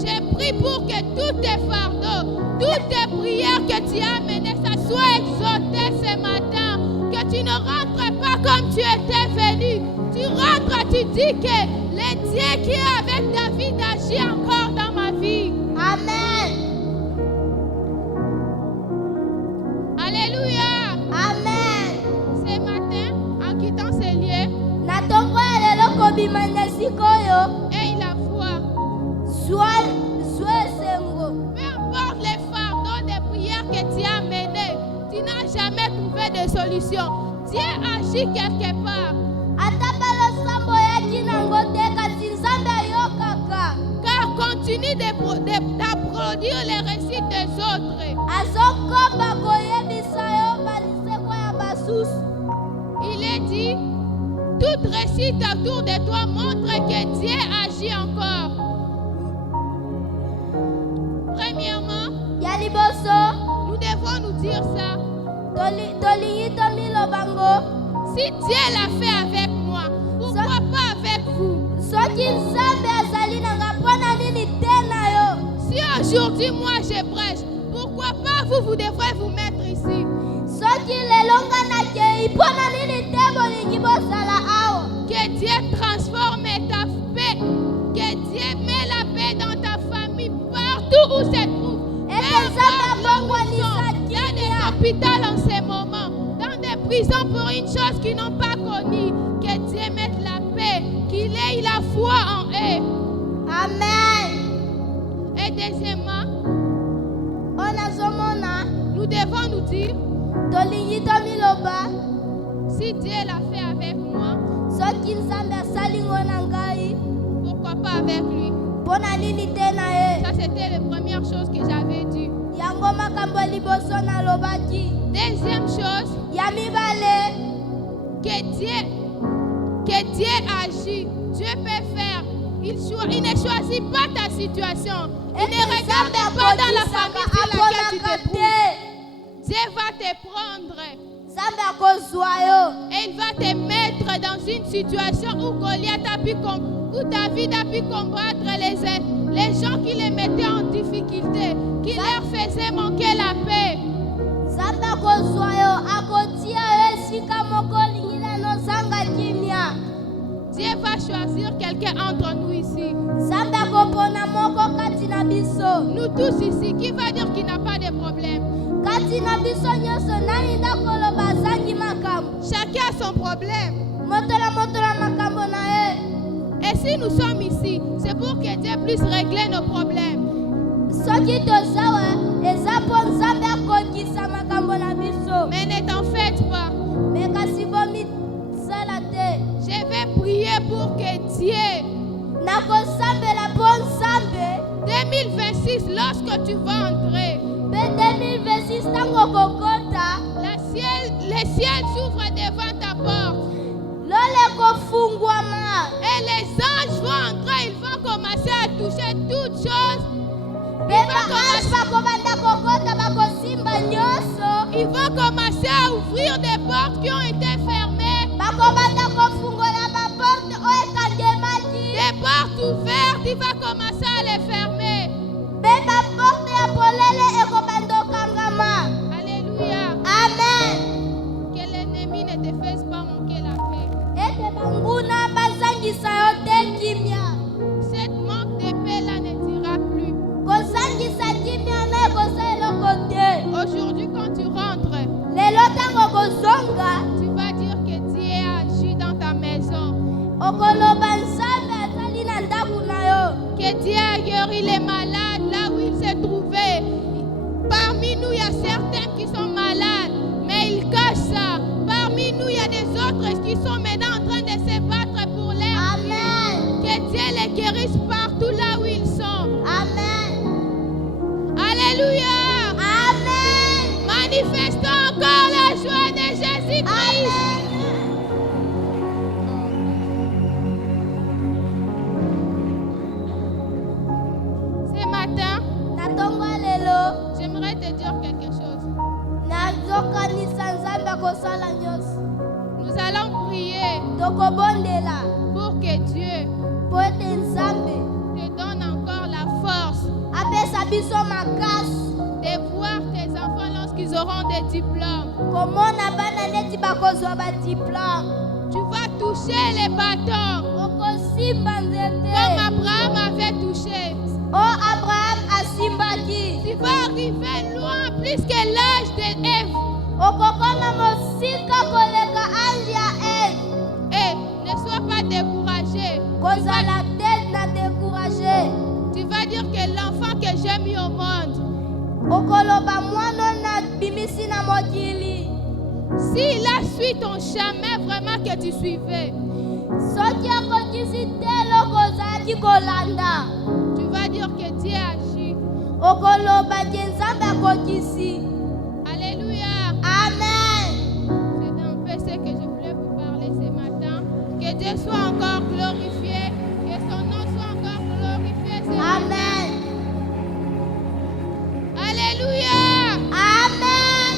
J'ai prie pour que tous tes fardeaux, toutes tes prières que tu as menées, ça soit exaucé ce matin. Que tu ne rentres pas comme tu étais venu. Tu rentres, tu dis que le Dieu qui est avec David agit encore dans ma vie. Amen. Alléluia. Amen. Ce matin, en quittant ce lieu, Na tongo ya lelo kobima na sikoyo. aie la foi. Zwa esengo. Peu importe les fardeaux de prières que tu as menées, tu n'as jamais trouvé de solution. Dieu agit quelque part. Ata balo sambo yaki nango te kasi Nzambe ayokaka. Car continue d'applaudir les récits des autres. Azokoba koyebisa yo baliseko ya basusu. Il est dit, toute récite autour de toi montre que Dieu agit encore. Premièrement, Ya liboso, nous devons nous dire ça. tolingi tomilo bango. Si Dieu l'a fait avec moi, pourquoi pas avec vous? Soki Nzambe azali nanga mpona nini te na yo. Si aujourd'hui moi je prêche, pourquoi pas vous devrez vous mettre ici? Soki lelo nga nakei mpona nini te bolingi bozala awa. Que Dieu transforme ta paix, que Dieu met la paix dans ta famille, partout où se trouve. Dans des hôpitaux en ce moment, dans des prisons pour une chose qu'ils n'ont pas connue, que Dieu mette la paix, qu'il ait la foi en eux. Amen. Et deuxièmement, Onazomona nous devons nous dire, tolingi tomiloba. si Dieu l'a fait avec moi, Soki Nzambe asali ngo na ngai pourquoi pas avec lui? mpona nini te na ye. Ça, c'était la première chose que j'avais dit. Yango makambo liboso nalobaki. Deuxième chose, Ya mibale, que Dieu agit. Dieu peut faire. Il ne choisit pas ta situation. Il ne regarde pas dans la famille sur laquelle tu te trouves. Dieu va te prendre Nzambe akozwa yo. et il va te mettre dans une situation où Goliath a pu où David a pu combattre les gens qui les mettaient en difficulté, qui leur faisaient manquer la paix. Nzambe akozwa yo, akotia yo esika moko olingi nano zanga kimia. Dieu va choisir quelqu'un entre nous ici. Nzambe akopona moko kati na biso. Nous tous ici, qui va dire qu'il n'a pas de problème? Kati na biso nyonso nani ndakoloba azangi makambo. Chacun a son problème. Motola makambo na ye. Et si nous sommes ici, c'est pour que Dieu puisse régler nos problèmes. Soki tozawa eza mpo Nzambe akokisa makambo na biso. Mais ne t'en faites pas. Me kasi bomi pour que Dieu, nakosambela mpo nzambe 2026, lorsque tu vas entrer, mpe 2026 ntango okokota les ciels s'ouvrent devant ta porte. lole ekofungwama Et les anges vont entrer, ils vont commencer à toucher toutes choses. mpe baange bakobanda kokota bakosimba nyonso Ils vont commencer à ouvrir des portes qui ont été fermées. bakobanda kofungola baporte oyo ekangemaki Des portes ouvertes, il va commencer à les fermer. mpe baporte ya polele ekobanda okangama. Alléluia. Amen. Que l'ennemi ne te fasse pas manquer la paix. ete banguna bazangisa yo te kimia Cette manque de paix là ne dira plus. kozangisa kimia na ekosa eloko te. Aujourd'hui, quand tu rentres, lelo ntango kozonga tu vas dire que Dieu a agi dans ta maison. okoloba nzambe azali na ndako na yo. Que Dieu a guéri les malades là où ils se trouvaient. Parmi nous, il y a certains qui sont malades, mais ils cachent ça. Parmi nous, il y a des autres qui sont maintenant en train de se battre pour l'air. Amen. Que Dieu les guérisse partout là où ils sont. Amen. Alléluia. Amen. Manifestons encore la joie de Jésus-Christ. Amen. Ce matin, natongo lelo j'aimerais te dire quelque chose. nazokanisa nzambe akosala nyonso. Nous allons prier tokobondela pour que Dieu mpo ete nzambe te donne encore la force apesa biso makasi de voir tes enfants lorsqu'ils auront des diplômes. komona bana neti bakozwa badiplome. Tu vas toucher les bâtons okosimba nzete comme Abraham avait touché. o abraham asimbaki. Tu vas arriver loin plus que l'âge d'Ève. okokoma mosika koleka ange ya eve. Et ne sois pas découragé. kozala te na décourage. Tu vas dire que l'enfant que j'ai mis au monde, okoloba mwana na bimisi na mokili. s'il a suivi ton chemin vraiment que tu suivais, soki akokisi te eloko ozalaki kolanda. tu vas dire que Dieu agit. okoloba ke nzambe akokisi. Alléluia. Amen. C'est un peu ce que je voulais vous parler ce matin. Que Dieu soit encore glorifié. Que son nom soit encore glorifié. ce matin. Amen. Alléluia. Amen.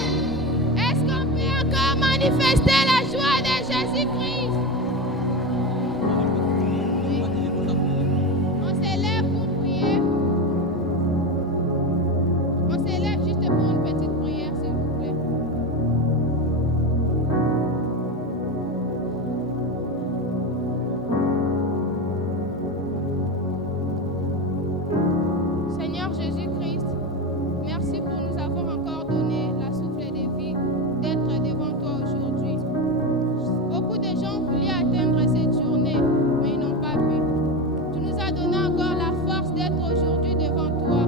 Est-ce qu'on peut encore manifester la joie de Jésus-Christ? On s'élève pour prier. On s'élève juste pour une petite prière, s'il vous plaît. Seigneur Jésus-Christ, merci pour nous avoir encore donné la souffle de vie d'être devant toi aujourd'hui. Beaucoup de gens voulaient atteindre cette journée, mais ils n'ont pas pu. Tu nous as donné encore la force d'être aujourd'hui devant toi.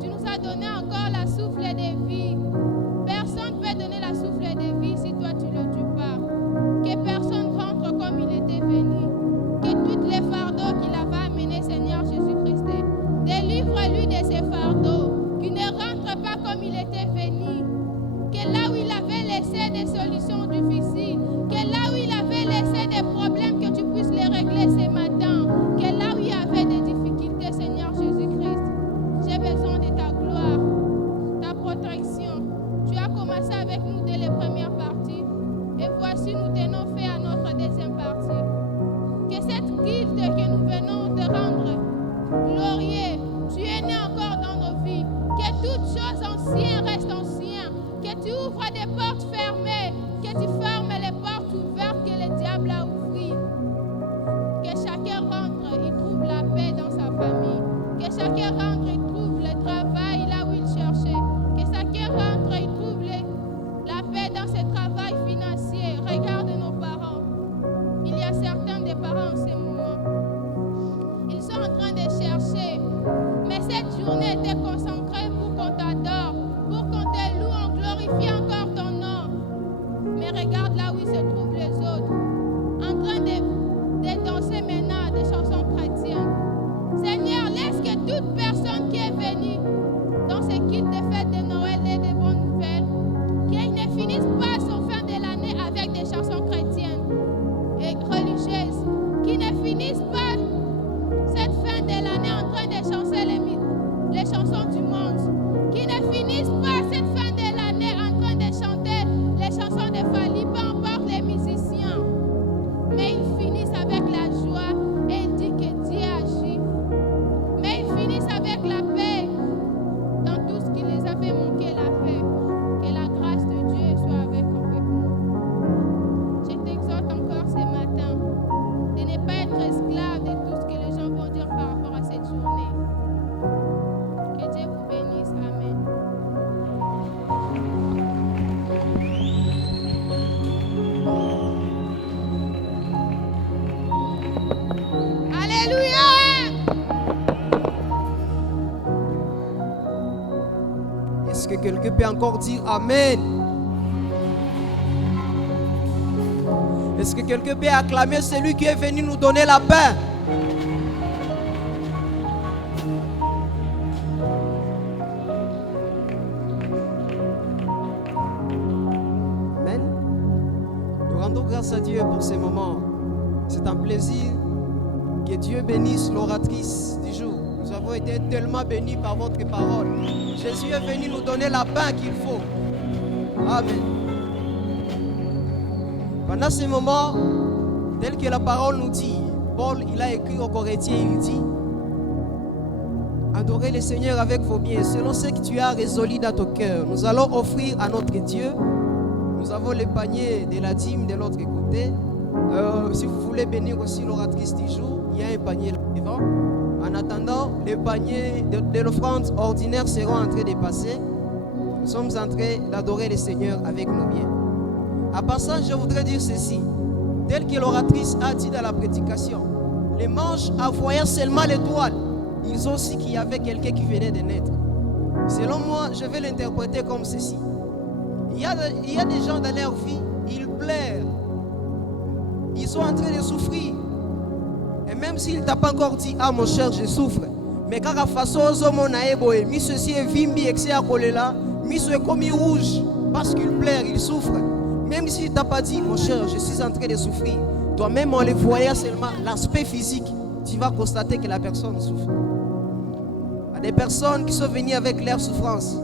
Tu nous as donné encore la souffle de vie. Personne ne peut donner la souffle de vie si toi tu ne le dis pas. Que personne rentre comme il était venu. Que tous les fardeaux qu'il avait amenés, Seigneur Jésus-Christ, délivre-lui de ces fardeaux. Qu'il ne rentre pas comme il était venu. Que là où il avait laissé des solutions difficiles, que là où il avait laissé des problèmes, que tu puisses les régler ce matin. Que là où il y avait des difficultés, Seigneur Jésus-Christ, j'ai besoin de ta gloire, ta protection. Tu as commencé avec nous dès les premières parties. Et voici, nous tenons fait à notre deuxième partie. Que cette guilde que nous venons de rendre glorieux, tu es né encore dans nos vies. Que toutes choses anciennes restent anciennes. Que tu ouvres des portes fermées. Que tu fermes les portes ouvertes que le diable a ouvertes. Que chacun rentre, il trouve la paix dans sa famille. Que chacun rentre, il trouve le travail là où il cherchait. Que chacun rentre, il trouve la paix dans ce travail financier. Regarde nos parents. Il y a certains des parents en ce moment. Ils sont en train de chercher. Mais cette journée était consacrée pour qu'on t'adore, pour qu'on te loue, on glorifie encore ton nom. quelqu'un peut encore dire Amen? Est-ce que quelqu'un peut acclamer celui qui est venu nous donner la paix? Amen. Nous rendons grâce à Dieu pour ces moments. C'est un plaisir. Que Dieu bénisse l'oratrice du jour. Nous avons été tellement bénis par votre parole. Jésus est venu nous donner la paix qu'il faut. Amen. Pendant ce moment, tel que la parole nous dit, Paul, il a écrit aux Corinthiens, il dit, adorez le Seigneur avec vos biens, selon ce que tu as résolu dans ton cœur. Nous allons offrir à notre Dieu. Nous avons le panier de la dîme de l'autre côté. Si vous voulez bénir aussi l'oratrice du jour, il y a un panier là devant. En attendant, les paniers de l'offrande ordinaire seront en train de passer. Nous sommes en train d'adorer le Seigneur avec nos biens. À passant, je voudrais dire ceci. Tel que l'oratrice a dit dans la prédication, les manches voyaient seulement l'étoile. Ils ont su qu'il y avait quelqu'un qui venait de naître. Selon moi, je vais l'interpréter comme ceci. Il y a des gens dans leur vie, ils pleurent. Ils sont en train de souffrir. Et même s'il ne t'a pas encore dit, ah mon cher, je souffre. Mais quand la façon mis ceci est vimbi, excès à coller là, mis ce est comme rouge, parce qu'il pleure, il souffre. Même s'il ne t'a pas dit, mon cher, je suis en train de souffrir, toi-même en le voyant seulement l'aspect physique, tu vas constater que la personne souffre. Il y a des personnes qui sont venues avec leur souffrance.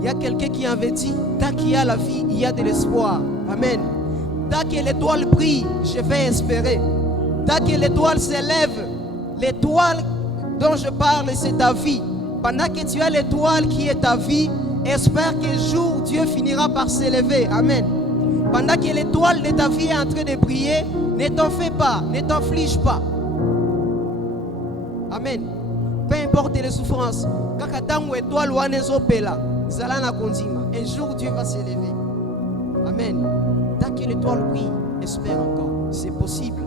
Il y a quelqu'un qui avait dit, tant qu'il y a la vie, il y a de l'espoir. Amen. Tant que l'étoile brille, je vais espérer. Tant que l'étoile s'élève, l'étoile dont je parle, c'est ta vie. Pendant que tu as l'étoile qui est ta vie, espère qu'un jour Dieu finira par s'élever. Amen. Pendant que l'étoile de ta vie est en train de briller, ne t'en fais pas, ne t'inflige pas. Amen. Peu importe les souffrances, un jour Dieu va s'élever. Amen. Tant que l'étoile brille, espère encore. C'est possible.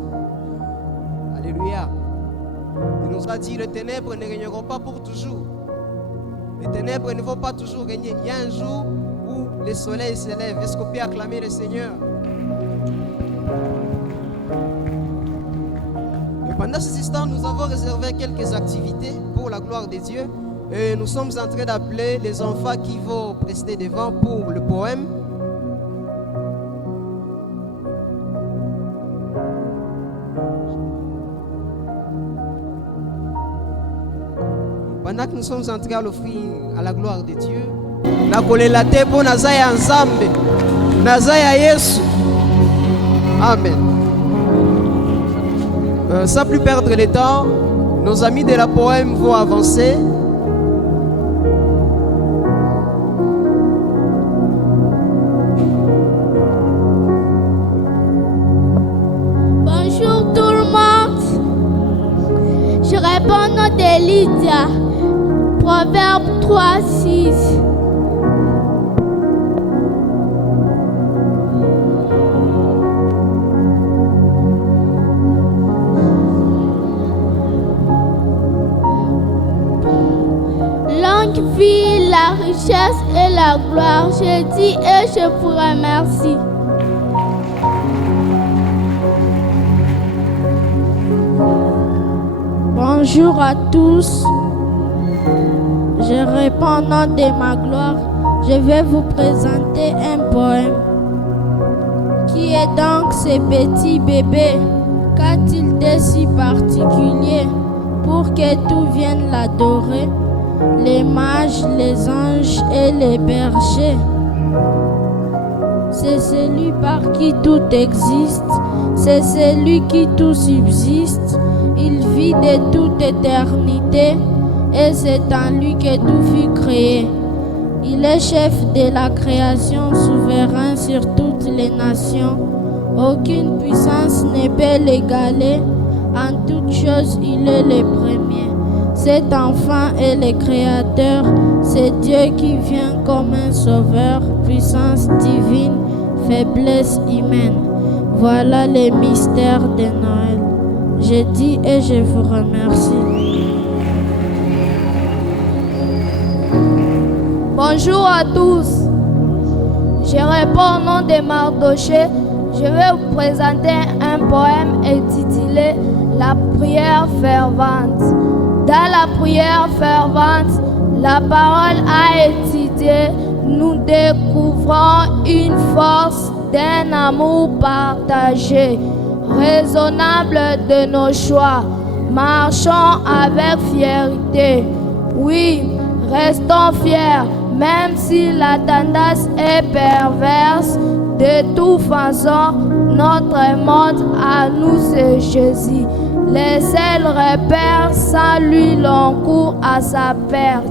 Alléluia. Il nous a dit, les ténèbres ne régneront pas pour toujours. Les ténèbres ne vont pas toujours régner. Il y a un jour où le soleil s'élève. Est-ce qu'on peut acclamer le Seigneur? Et pendant ce instant, nous avons réservé quelques activités pour la gloire de Dieu. Et nous sommes en train d'appeler les enfants qui vont rester devant pour le poème. Pendant que nous sommes entrés à l'offrir à la gloire de Dieu, Amen. Sans plus perdre le temps, nos amis de la poème vont avancer. Bonjour tout le monde. Je réponds au nom de Lydia. Proverbe 3, 6. Longue vie, la richesse et la gloire. Je dis et je vous remercie. Bonjour à tous. Je réponds au nom de ma gloire. Je vais vous présenter un poème. Qui est donc ce petit bébé? Qu'a-t-il de si particulier pour que tout vienne l'adorer? Les mages, les anges et les bergers. C'est celui par qui tout existe. C'est celui qui tout subsiste. Il vit de toute éternité. Et c'est en lui que tout fut créé. Il est chef de la création, souverain sur toutes les nations. Aucune puissance ne peut l'égaler. En toutes choses, il est le premier. Cet enfant est le créateur. C'est Dieu qui vient comme un sauveur. Puissance divine, faiblesse humaine. Voilà les mystères de Noël. Je dis et je vous remercie. Bonjour à tous. Je réponds au nom de Mardoché. Je vais vous présenter un poème intitulé La prière fervente. Dans la prière fervente, la parole a étudié. Nous découvrons une force d'un amour partagé, raisonnable de nos choix. Marchons avec fierté. Oui, restons fiers, même si la tendance est perverse. De toute façon, notre monde à nous c'est Jésus. Les seuls repères, sans lui l'on court à sa perte.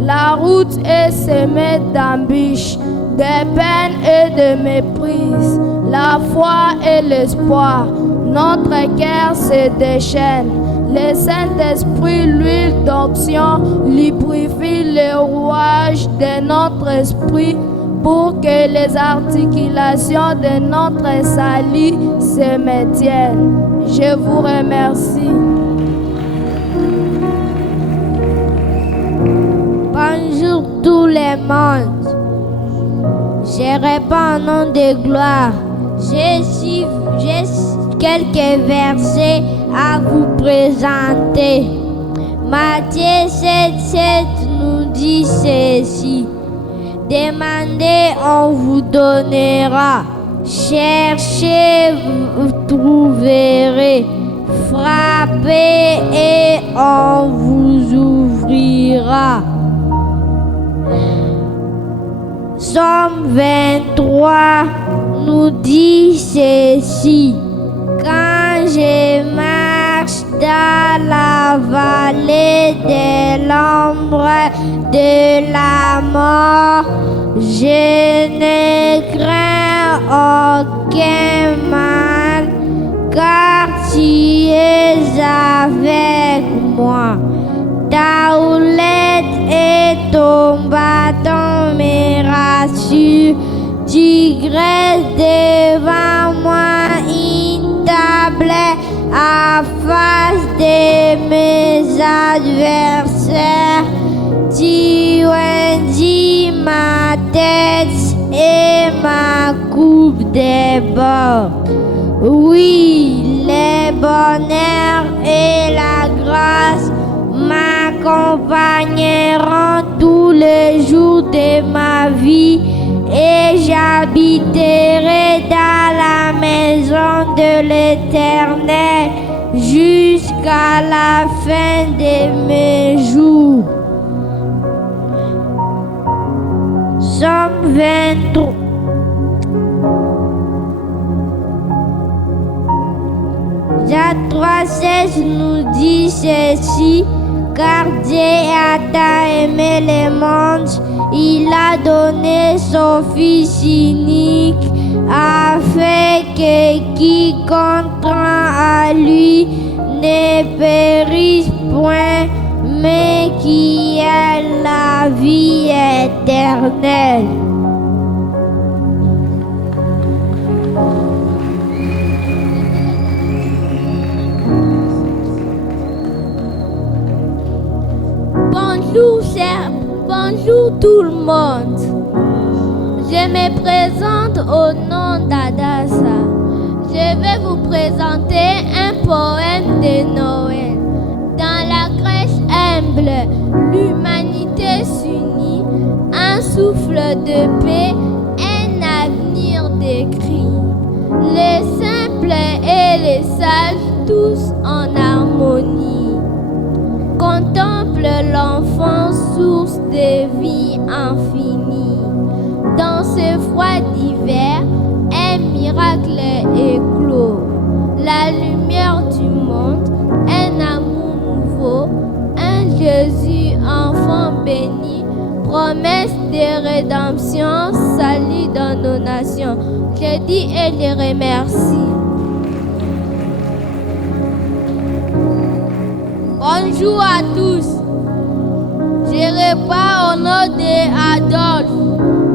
La route est semée d'embûches, de peines et de méprises. La foi et l'espoir, notre cœur se déchaîne. Le Saint-Esprit, l'huile d'onction, lubrifie les rouages de notre esprit pour que les articulations de notre salut se maintiennent. Je vous remercie. Bonjour tout le monde. Je réponds au nom de gloire. J'ai quelques versets à vous présenter. Matthieu 7,7 nous dit ceci. Demandez, on vous donnera. Cherchez, vous trouverez. Frappez et on vous ouvrira. Psaume 23 nous dit ceci. Quand je marche dans la vallée de l'ombre de la mort, je ne crains aucun mal, car tu es avec moi. Ta houlette et ton bâton me rassurent. Tu dresses devant moi une table à face de mes adversaires. Tu undis ma tête et ma coupe déborde. Oui, le bonheur et la grâce m'accompagneront tous les jours de ma vie et j'habiterai dans la maison de l'Éternel jusqu'à la fin de mes jours. Psaume 23. Jacques 3,16 nous dit ceci. Car Dieu a tant aimé le monde, il a donné son Fils unique, afin que quiconque croit à lui ne périsse point, mais qui ait la vie éternelle. Bonjour tout le monde. Je me présente au nom d'Adassa. Je vais vous présenter un poème de Noël. Dans la crèche humble, l'humanité s'unit, un souffle de paix, un avenir d'écrit. Les simples et les sages, tous en harmonie. Contemple l'enfant, source de vie infinie. Dans ce froid d'hiver, un miracle éclot. La lumière du monde, un amour nouveau, un Jésus enfant béni, promesse de rédemption, salut dans nos nations. Je dis et je remercie. Bonjour à tous. Je repars au nom d'Adolphe.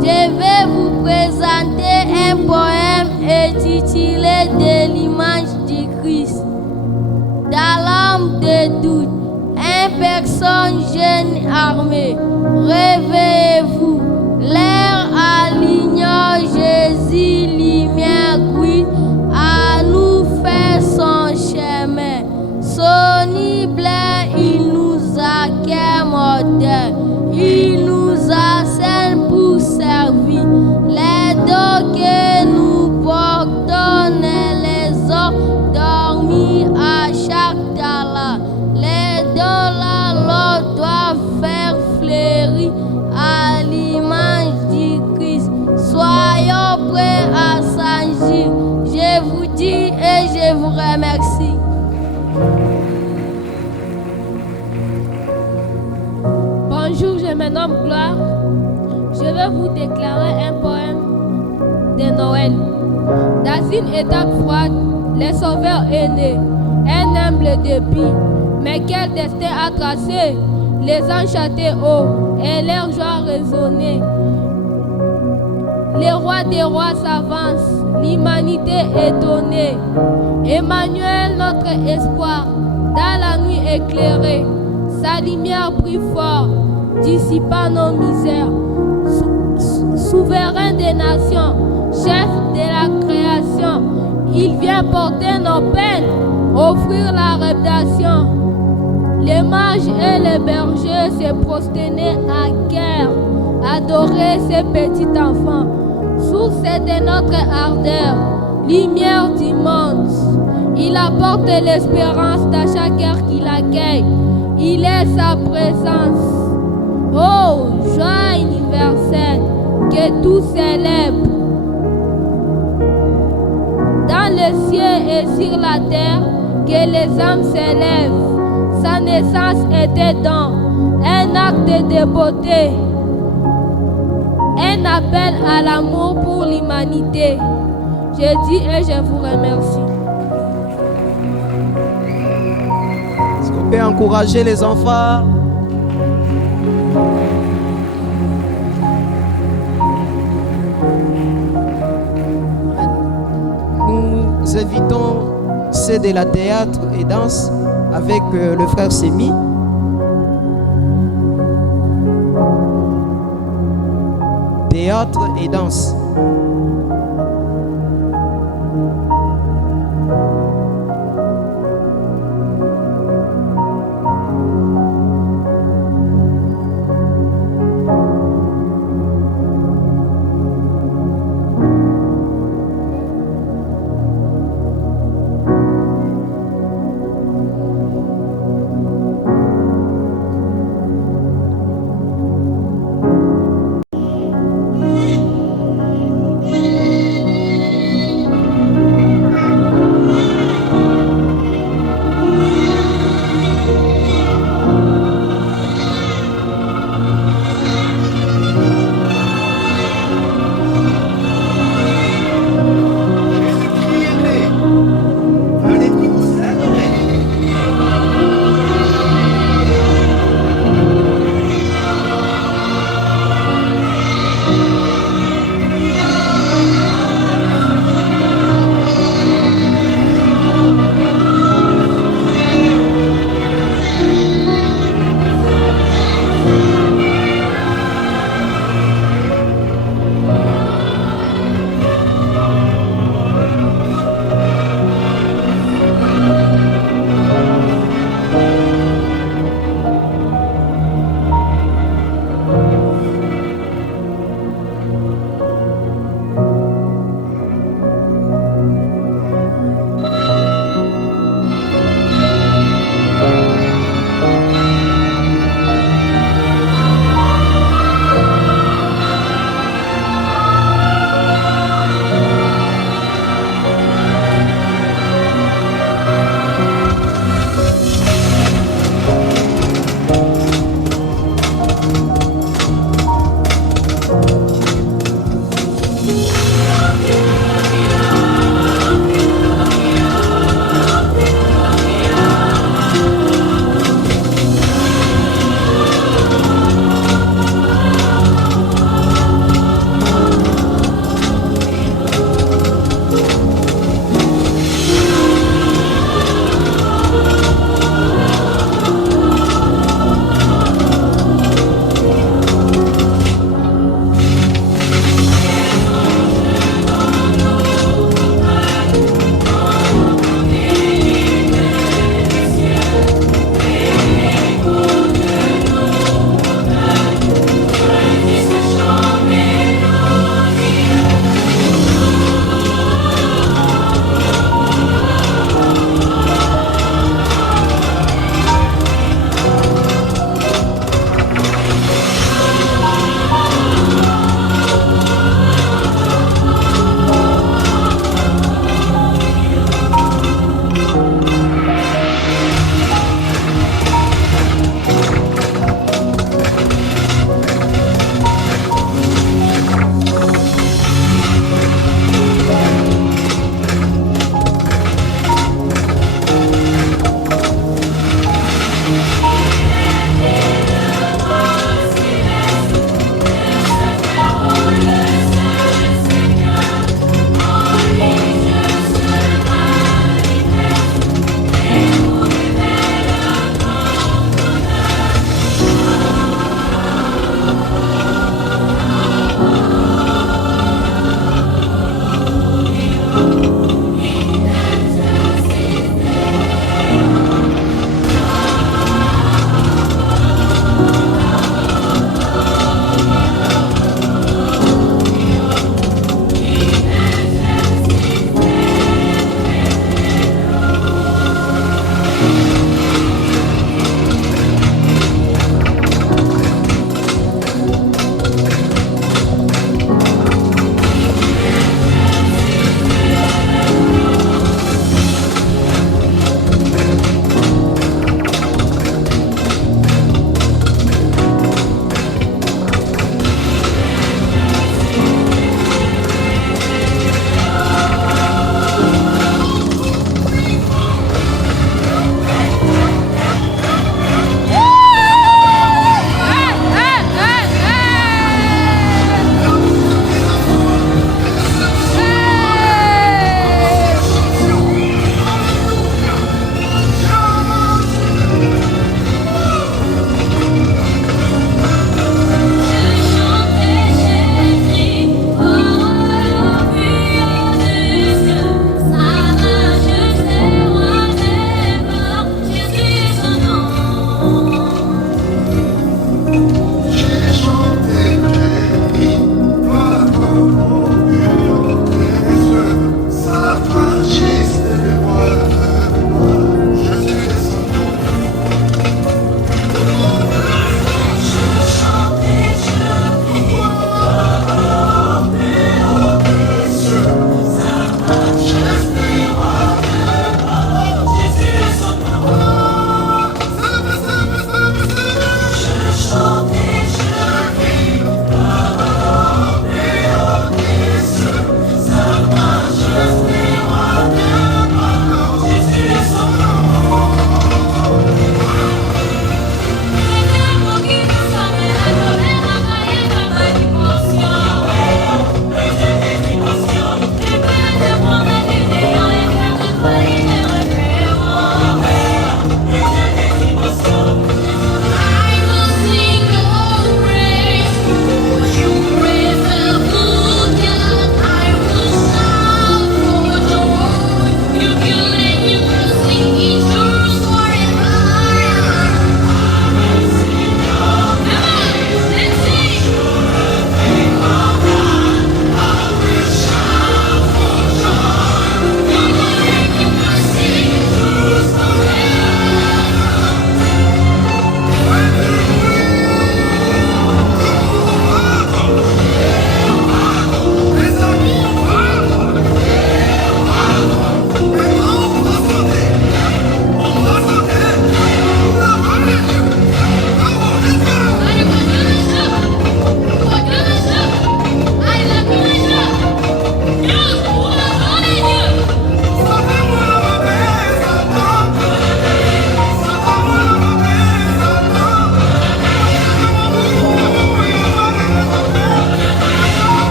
Je vais vous présenter un poème intitulé De l'image du Christ. Dans l'âme de doute, une personne jeune armée, réveillez-vous. remercie. Bonjour, je me nomme Gloire. Je vais vous déclarer un poème de Noël. Dans une étape froide, le Sauveur est né, un humble débit. Mais quel destin a tracé, les anges chantaient haut et leur joie résonnait. Les rois des rois s'avancent, l'humanité étonnée. Emmanuel, notre espoir, dans la nuit éclairée, sa lumière brille fort, dissipant nos misères. Souverain des nations, chef de la création, il vient porter nos peines, offrir la rédemption. Les mages et les bergers se prosternaient à guerre, adorer ces petits enfants. Source de notre ardeur, lumière du monde. Il apporte l'espérance dans chaque cœur qu'il accueille. Il est sa présence. Oh, joie universelle, que tout s'élève. Dans le ciel et sur la terre, que les âmes s'élèvent. Sa naissance était dans un acte de beauté. Un appel à l'amour pour l'humanité. Je dis et je vous remercie. Est-ce qu'on peut encourager les enfants? Nous invitons ceux de la théâtre et danse avec le frère Sémi. Théâtre et danse.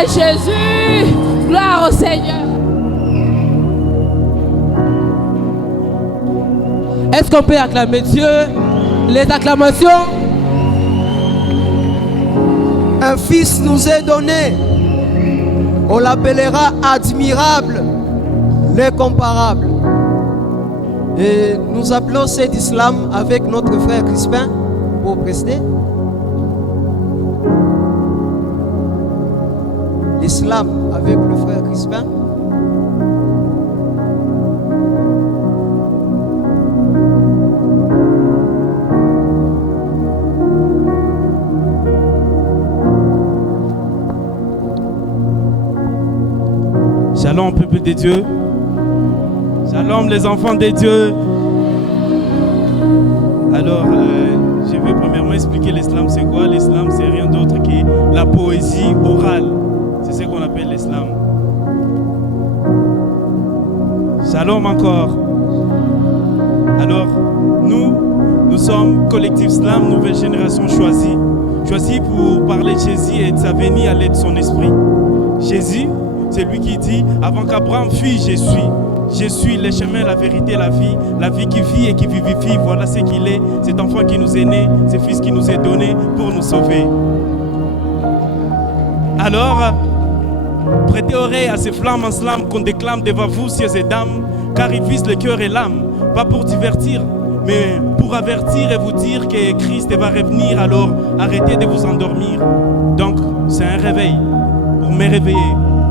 à Jésus. Gloire au Seigneur. Est-ce qu'on peut acclamer Dieu? Les acclamations. Un fils nous est donné. On l'appellera admirable, l'incomparable. Et nous appelons cet islam avec notre frère Crispin pour prester. L'islam avec le frère Crispin. Shalom, peuple de Dieu. Shalom, les enfants de Dieu. Alors, je vais premièrement expliquer l'islam, c'est quoi? L'islam, c'est rien d'autre que la poésie orale. C'est ce qu'on appelle l'islam. Shalom encore. Alors, nous sommes Collectif Islam, nouvelle génération choisie. Choisie pour parler de Jésus et de sa venue à l'aide de son esprit. Jésus, c'est lui qui dit, avant qu'Abraham fuit, je suis. Je suis le chemin, la vérité, la vie qui vit et qui vivifie. Voilà ce qu'il est, cet enfant qui nous est né, ce fils qui nous est donné pour nous sauver. Alors, prêtez oreille à ces flammes en slam qu'on déclame devant vous, sieurs et dames, car ils visent le cœur et l'âme, pas pour divertir, mais pour avertir et vous dire que Christ va revenir. Alors, arrêtez de vous endormir. Donc, c'est un réveil, pour me réveiller,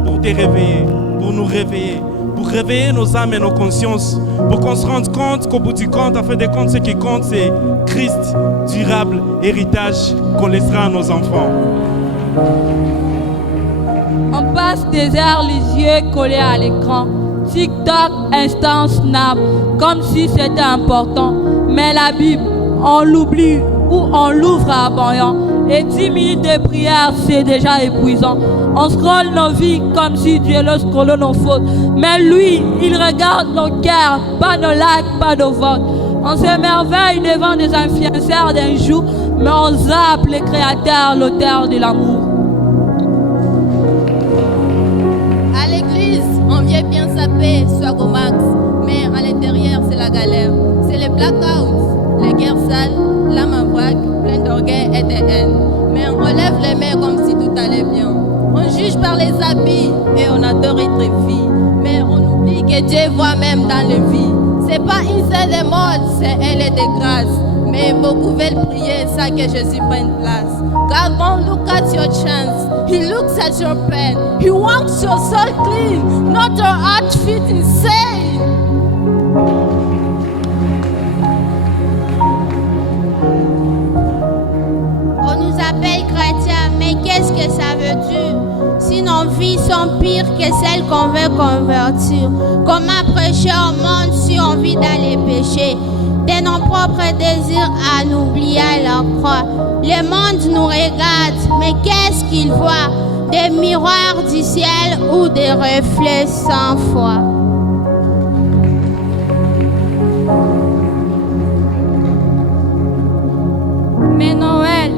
pour te réveiller, pour nous réveiller, pour réveiller nos âmes et nos consciences, pour qu'on se rende compte qu'au bout du compte, en fin de compte, ce qui compte, c'est Christ, durable héritage qu'on laissera à nos enfants. On passe des heures les yeux collés à l'écran. TikTok, Insta, Snap, comme si c'était important. Mais la Bible, on l'oublie ou on l'ouvre à abandon. Et 10 minutes de prière, c'est déjà épuisant. On scrolle nos vies comme si Dieu le scrollait nos fautes. Mais lui, il regarde nos cœurs, pas nos likes, pas nos votes. On s'émerveille devant des influenceurs d'un jour, mais on zappe le Créateur, l'auteur de l'amour. À l'église, on vient bien saper, soit au max, mais à l'intérieur, c'est la galère. C'est les blackouts, les guerres sales, l'âme en vrac, plein d'orgueil et de haine. Mais on lève les mains comme si tout allait bien. On juge par les habits et on adore être fille. Mais on oublie que Dieu voit même dans les vies. C'est pas une scène de mode, c'est elle est de grâce. Mais beaucoup veulent prier sans que Jésus prenne place. God won't look at your chance, He looks at your pain. He wants your soul clean, not your outfit insane. On nous appelle chrétiens, mais qu'est-ce que ça veut dire? Si nos vies sont pires que celles qu'on veut convertir, comment prêcher au monde si on vit dans les péchés? De nos propres désirs à nous oublier leur croix. Le monde nous regarde, mais qu'est-ce qu'il voit? Des miroirs du ciel ou des reflets sans foi? Mais Noël,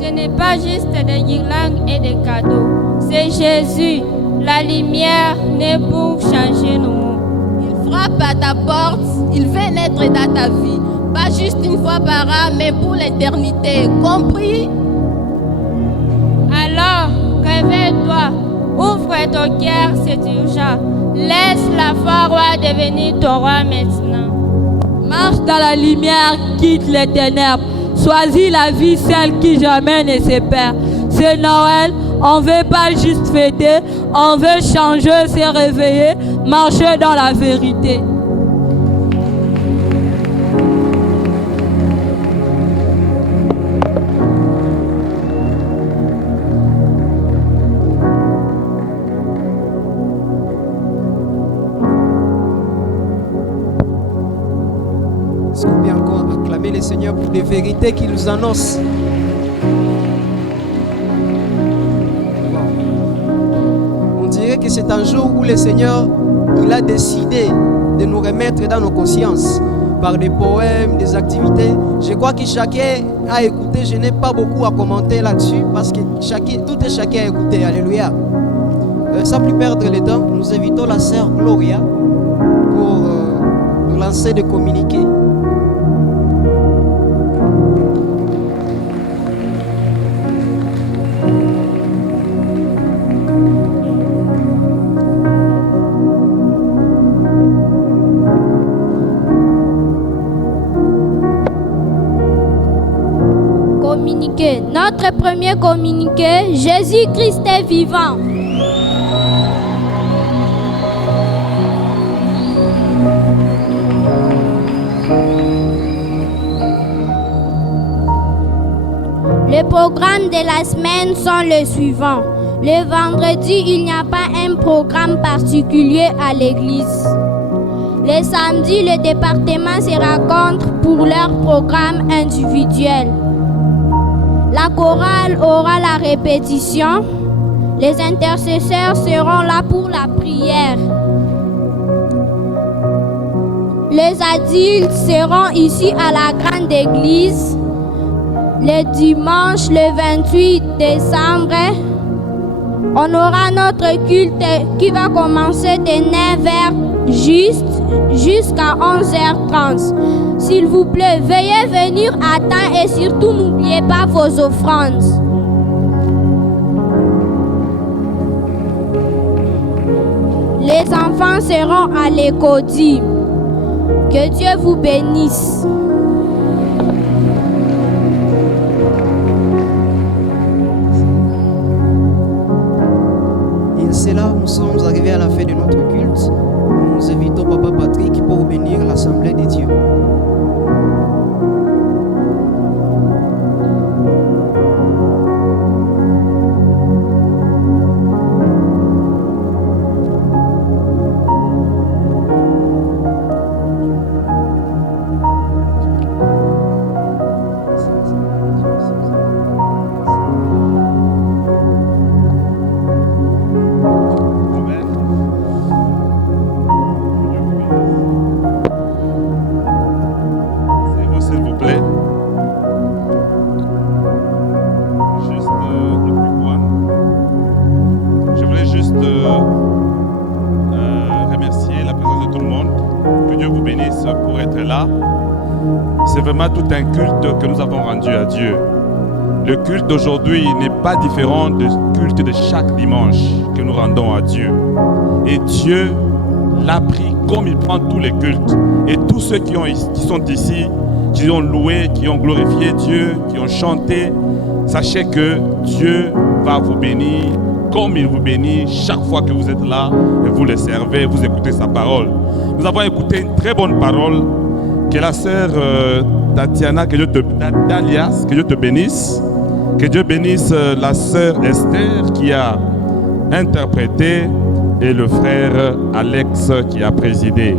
ce n'est pas juste des guirlandes et des cadeaux. C'est Jésus, la lumière née pour changer nos mondes. Il frappe à ta porte, il veut naître dans ta vie. Pas juste une fois par an, mais pour l'éternité. Compris? Alors, réveille-toi, ouvre ton cœur, c'est urgent. Laisse la foi roi devenir ton roi maintenant. Marche dans la lumière, quitte les ténèbres. Choisis la vie, celle qui jamais ne se perd. C'est Noël, on veut pas juste fêter, on veut changer, se réveiller, marcher dans la vérité. Est-ce qu'on peut encore acclamer le Seigneur pour les vérités qu'il nous annonce? On dirait que c'est un jour où le Seigneur, il a décidé de nous remettre dans nos consciences par des poèmes, des activités. Je crois que chacun a écouté. Je n'ai pas beaucoup à commenter là-dessus parce que tout et chacun a écouté. Alléluia. Sans plus perdre le temps, nous invitons la sœur Gloria pour nous lancer des communiqués. Communiqué. Notre premier communiqué, Jésus-Christ est vivant. Les programmes de la semaine sont les suivants. Le vendredi, il n'y a pas un programme particulier à l'église. Le samedi, le département se rencontre pour leur programme individuel. La chorale aura la répétition. Les intercesseurs seront là pour la prière. Les adultes seront ici à la grande église le dimanche le 28 décembre. On aura notre culte qui va commencer de 9h jusqu'à 11h30. S'il vous plaît, veuillez venir à temps et surtout n'oubliez pas vos offrandes. Les enfants seront à l'écodie. Que Dieu vous bénisse. Et c'est là, nous sommes arrivés à la fin de notre culte. Nous invitons Papa Patrick pour bénir l'Assemblée des dieux. C'est vraiment tout un culte que nous avons rendu à Dieu. Le culte d'aujourd'hui n'est pas différent du culte de chaque dimanche que nous rendons à Dieu. Et Dieu l'a pris comme il prend tous les cultes. Et tous ceux qui sont ici, qui ont loué, qui ont glorifié Dieu, qui ont chanté, sachez que Dieu va vous bénir comme il vous bénit chaque fois que vous êtes là et vous le servez, vous écoutez sa parole. Nous avons écouté une très bonne parole que la sœur Tatiana, que Dieu te bénisse. Que Dieu bénisse la sœur Esther qui a interprété et le frère Alex qui a présidé.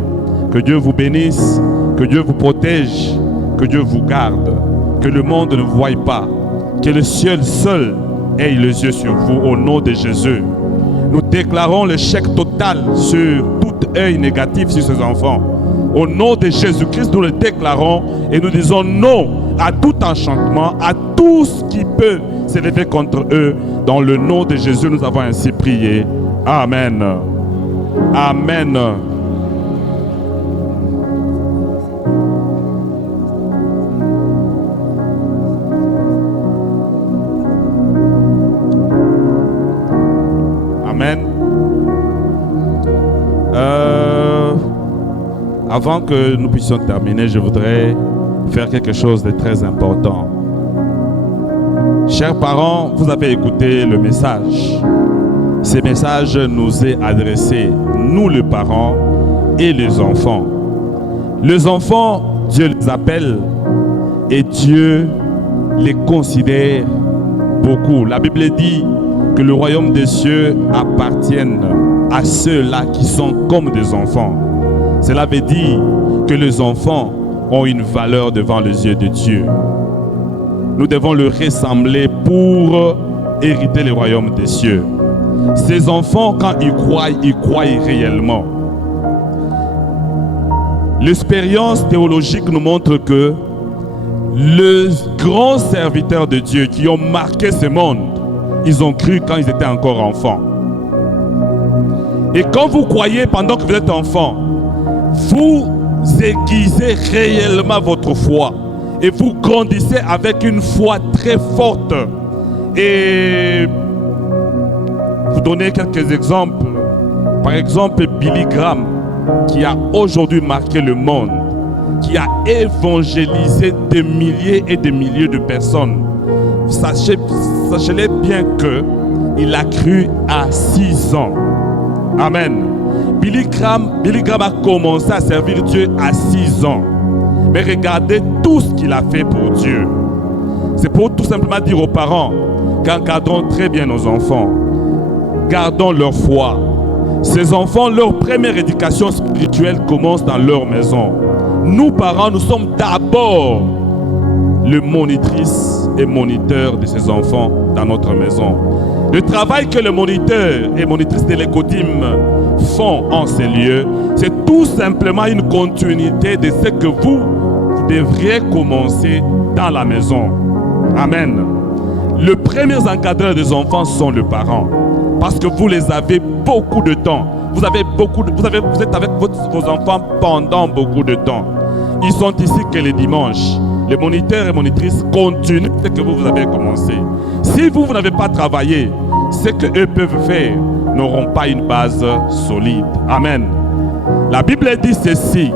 Que Dieu vous bénisse, que Dieu vous protège, que Dieu vous garde, que le monde ne vous voie pas, que le ciel seul ait les yeux sur vous au nom de Jésus. Nous déclarons l'échec total sur tout œil négatif sur ces enfants. Au nom de Jésus-Christ, nous le déclarons et nous disons non à tout enchantement, à tout ce qui peut s'élever contre eux. Dans le nom de Jésus, nous avons ainsi prié. Amen. Amen. Amen. Avant que nous puissions terminer, je voudrais faire quelque chose de très important. Chers parents, vous avez écouté le message. Ce message nous est adressé, nous les parents et les enfants. Les enfants, Dieu les appelle et Dieu les considère beaucoup. La Bible dit que le royaume des cieux appartient à ceux-là qui sont comme des enfants. Cela veut dire que les enfants ont une valeur devant les yeux de Dieu. Nous devons le ressembler pour hériter le royaume des cieux. Ces enfants, quand ils croient réellement. L'expérience théologique nous montre que les grands serviteurs de Dieu qui ont marqué ce monde, ils ont cru quand ils étaient encore enfants. Et quand vous croyez pendant que vous êtes enfant, vous aiguisez réellement votre foi et vous grandissez avec une foi très forte. Et vous donnez quelques exemples. Par exemple, Billy Graham, qui a aujourd'hui marqué le monde, qui a évangélisé des milliers et des milliers de personnes. Sachez-le bien qu'il a cru à 6 ans. Amen. Billy Graham a commencé à servir Dieu à 6 ans. Mais regardez tout ce qu'il a fait pour Dieu. C'est pour tout simplement dire aux parents qu'encadrons très bien nos enfants. Gardons leur foi. Ces enfants, leur première éducation spirituelle commence dans leur maison. Nous, parents, nous sommes d'abord le monitrice et moniteur de ces enfants dans notre maison. Le travail que le moniteur et monitrice de l'écodyme font en ces lieux, c'est tout simplement une continuité de ce que vous devriez commencer dans la maison. Amen. Les premiers encadreurs des enfants sont les parents. Parce que vous les avez beaucoup de temps. Vous êtes avec vos enfants pendant beaucoup de temps. Ils sont ici que les dimanches. Les moniteurs et monitrices continuent ce que vous avez commencé. Si vous n'avez pas travaillé, ce qu'eux peuvent faire n'auront pas une base solide. Amen. La Bible dit ceci,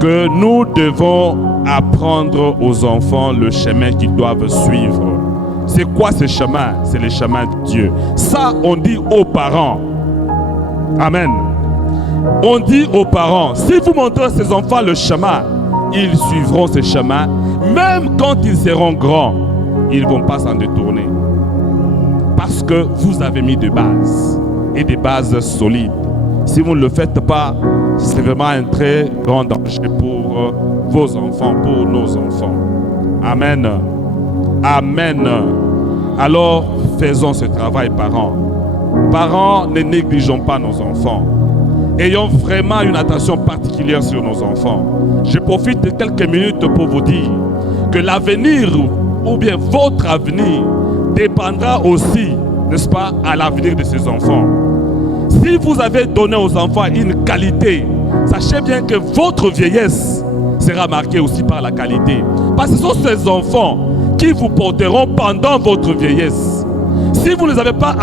que nous devons apprendre aux enfants le chemin qu'ils doivent suivre. C'est quoi ce chemin? C'est le chemin de Dieu. Ça, on dit aux parents. Amen. On dit aux parents, si vous montrez à ces enfants le chemin, ils suivront ce chemin. Même quand ils seront grands, ils ne vont pas s'en détourner. Parce que vous avez mis des bases. Et des bases solides. Si vous ne le faites pas, c'est vraiment un très grand danger pour vos enfants, pour nos enfants. Amen. Amen. Alors, faisons ce travail, parents. Parents, ne négligeons pas nos enfants. Ayons vraiment une attention particulière sur nos enfants. Je profite de quelques minutes pour vous dire que l'avenir, ou bien votre avenir, dépendra aussi, n'est-ce pas, à l'avenir de ces enfants. Si vous avez donné aux enfants une qualité, sachez bien que votre vieillesse sera marquée aussi par la qualité. Parce que ce sont ces enfants qui vous porteront pendant votre vieillesse. Si vous ne les avez pas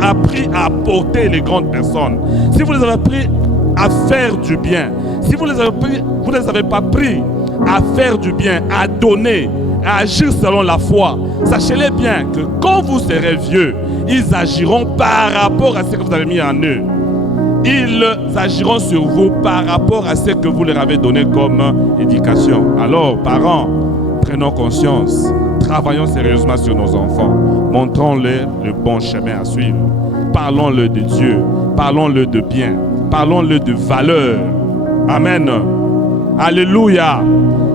appris à porter les grandes personnes, si vous ne les avez appris à faire du bien, si vous ne les avez pas appris à faire du bien, à donner, à agir selon la foi, sachez-les bien que quand vous serez vieux, ils agiront par rapport à ce que vous avez mis en eux. Ils agiront sur vous par rapport à ce que vous leur avez donné comme éducation. Alors, parents, prenons conscience, travaillons sérieusement sur nos enfants, montrons-leur le bon chemin à suivre. Parlons-leur de Dieu, parlons-leur de bien, parlons-leur de valeur. Amen. Alléluia.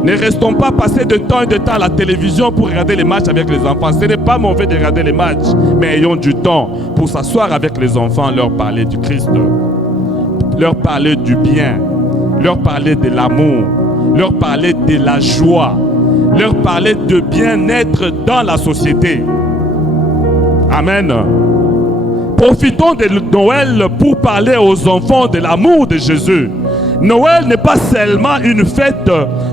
Ne restons pas passer de temps et de temps à la télévision pour regarder les matchs avec les enfants. Ce n'est pas mauvais de regarder les matchs, mais ayons du temps pour s'asseoir avec les enfants, leur parler du Christ, leur parler du bien, leur parler de l'amour, leur parler de la joie, leur parler de bien-être dans la société. Amen. Profitons de Noël pour parler aux enfants de l'amour de Jésus. Noël n'est pas seulement une fête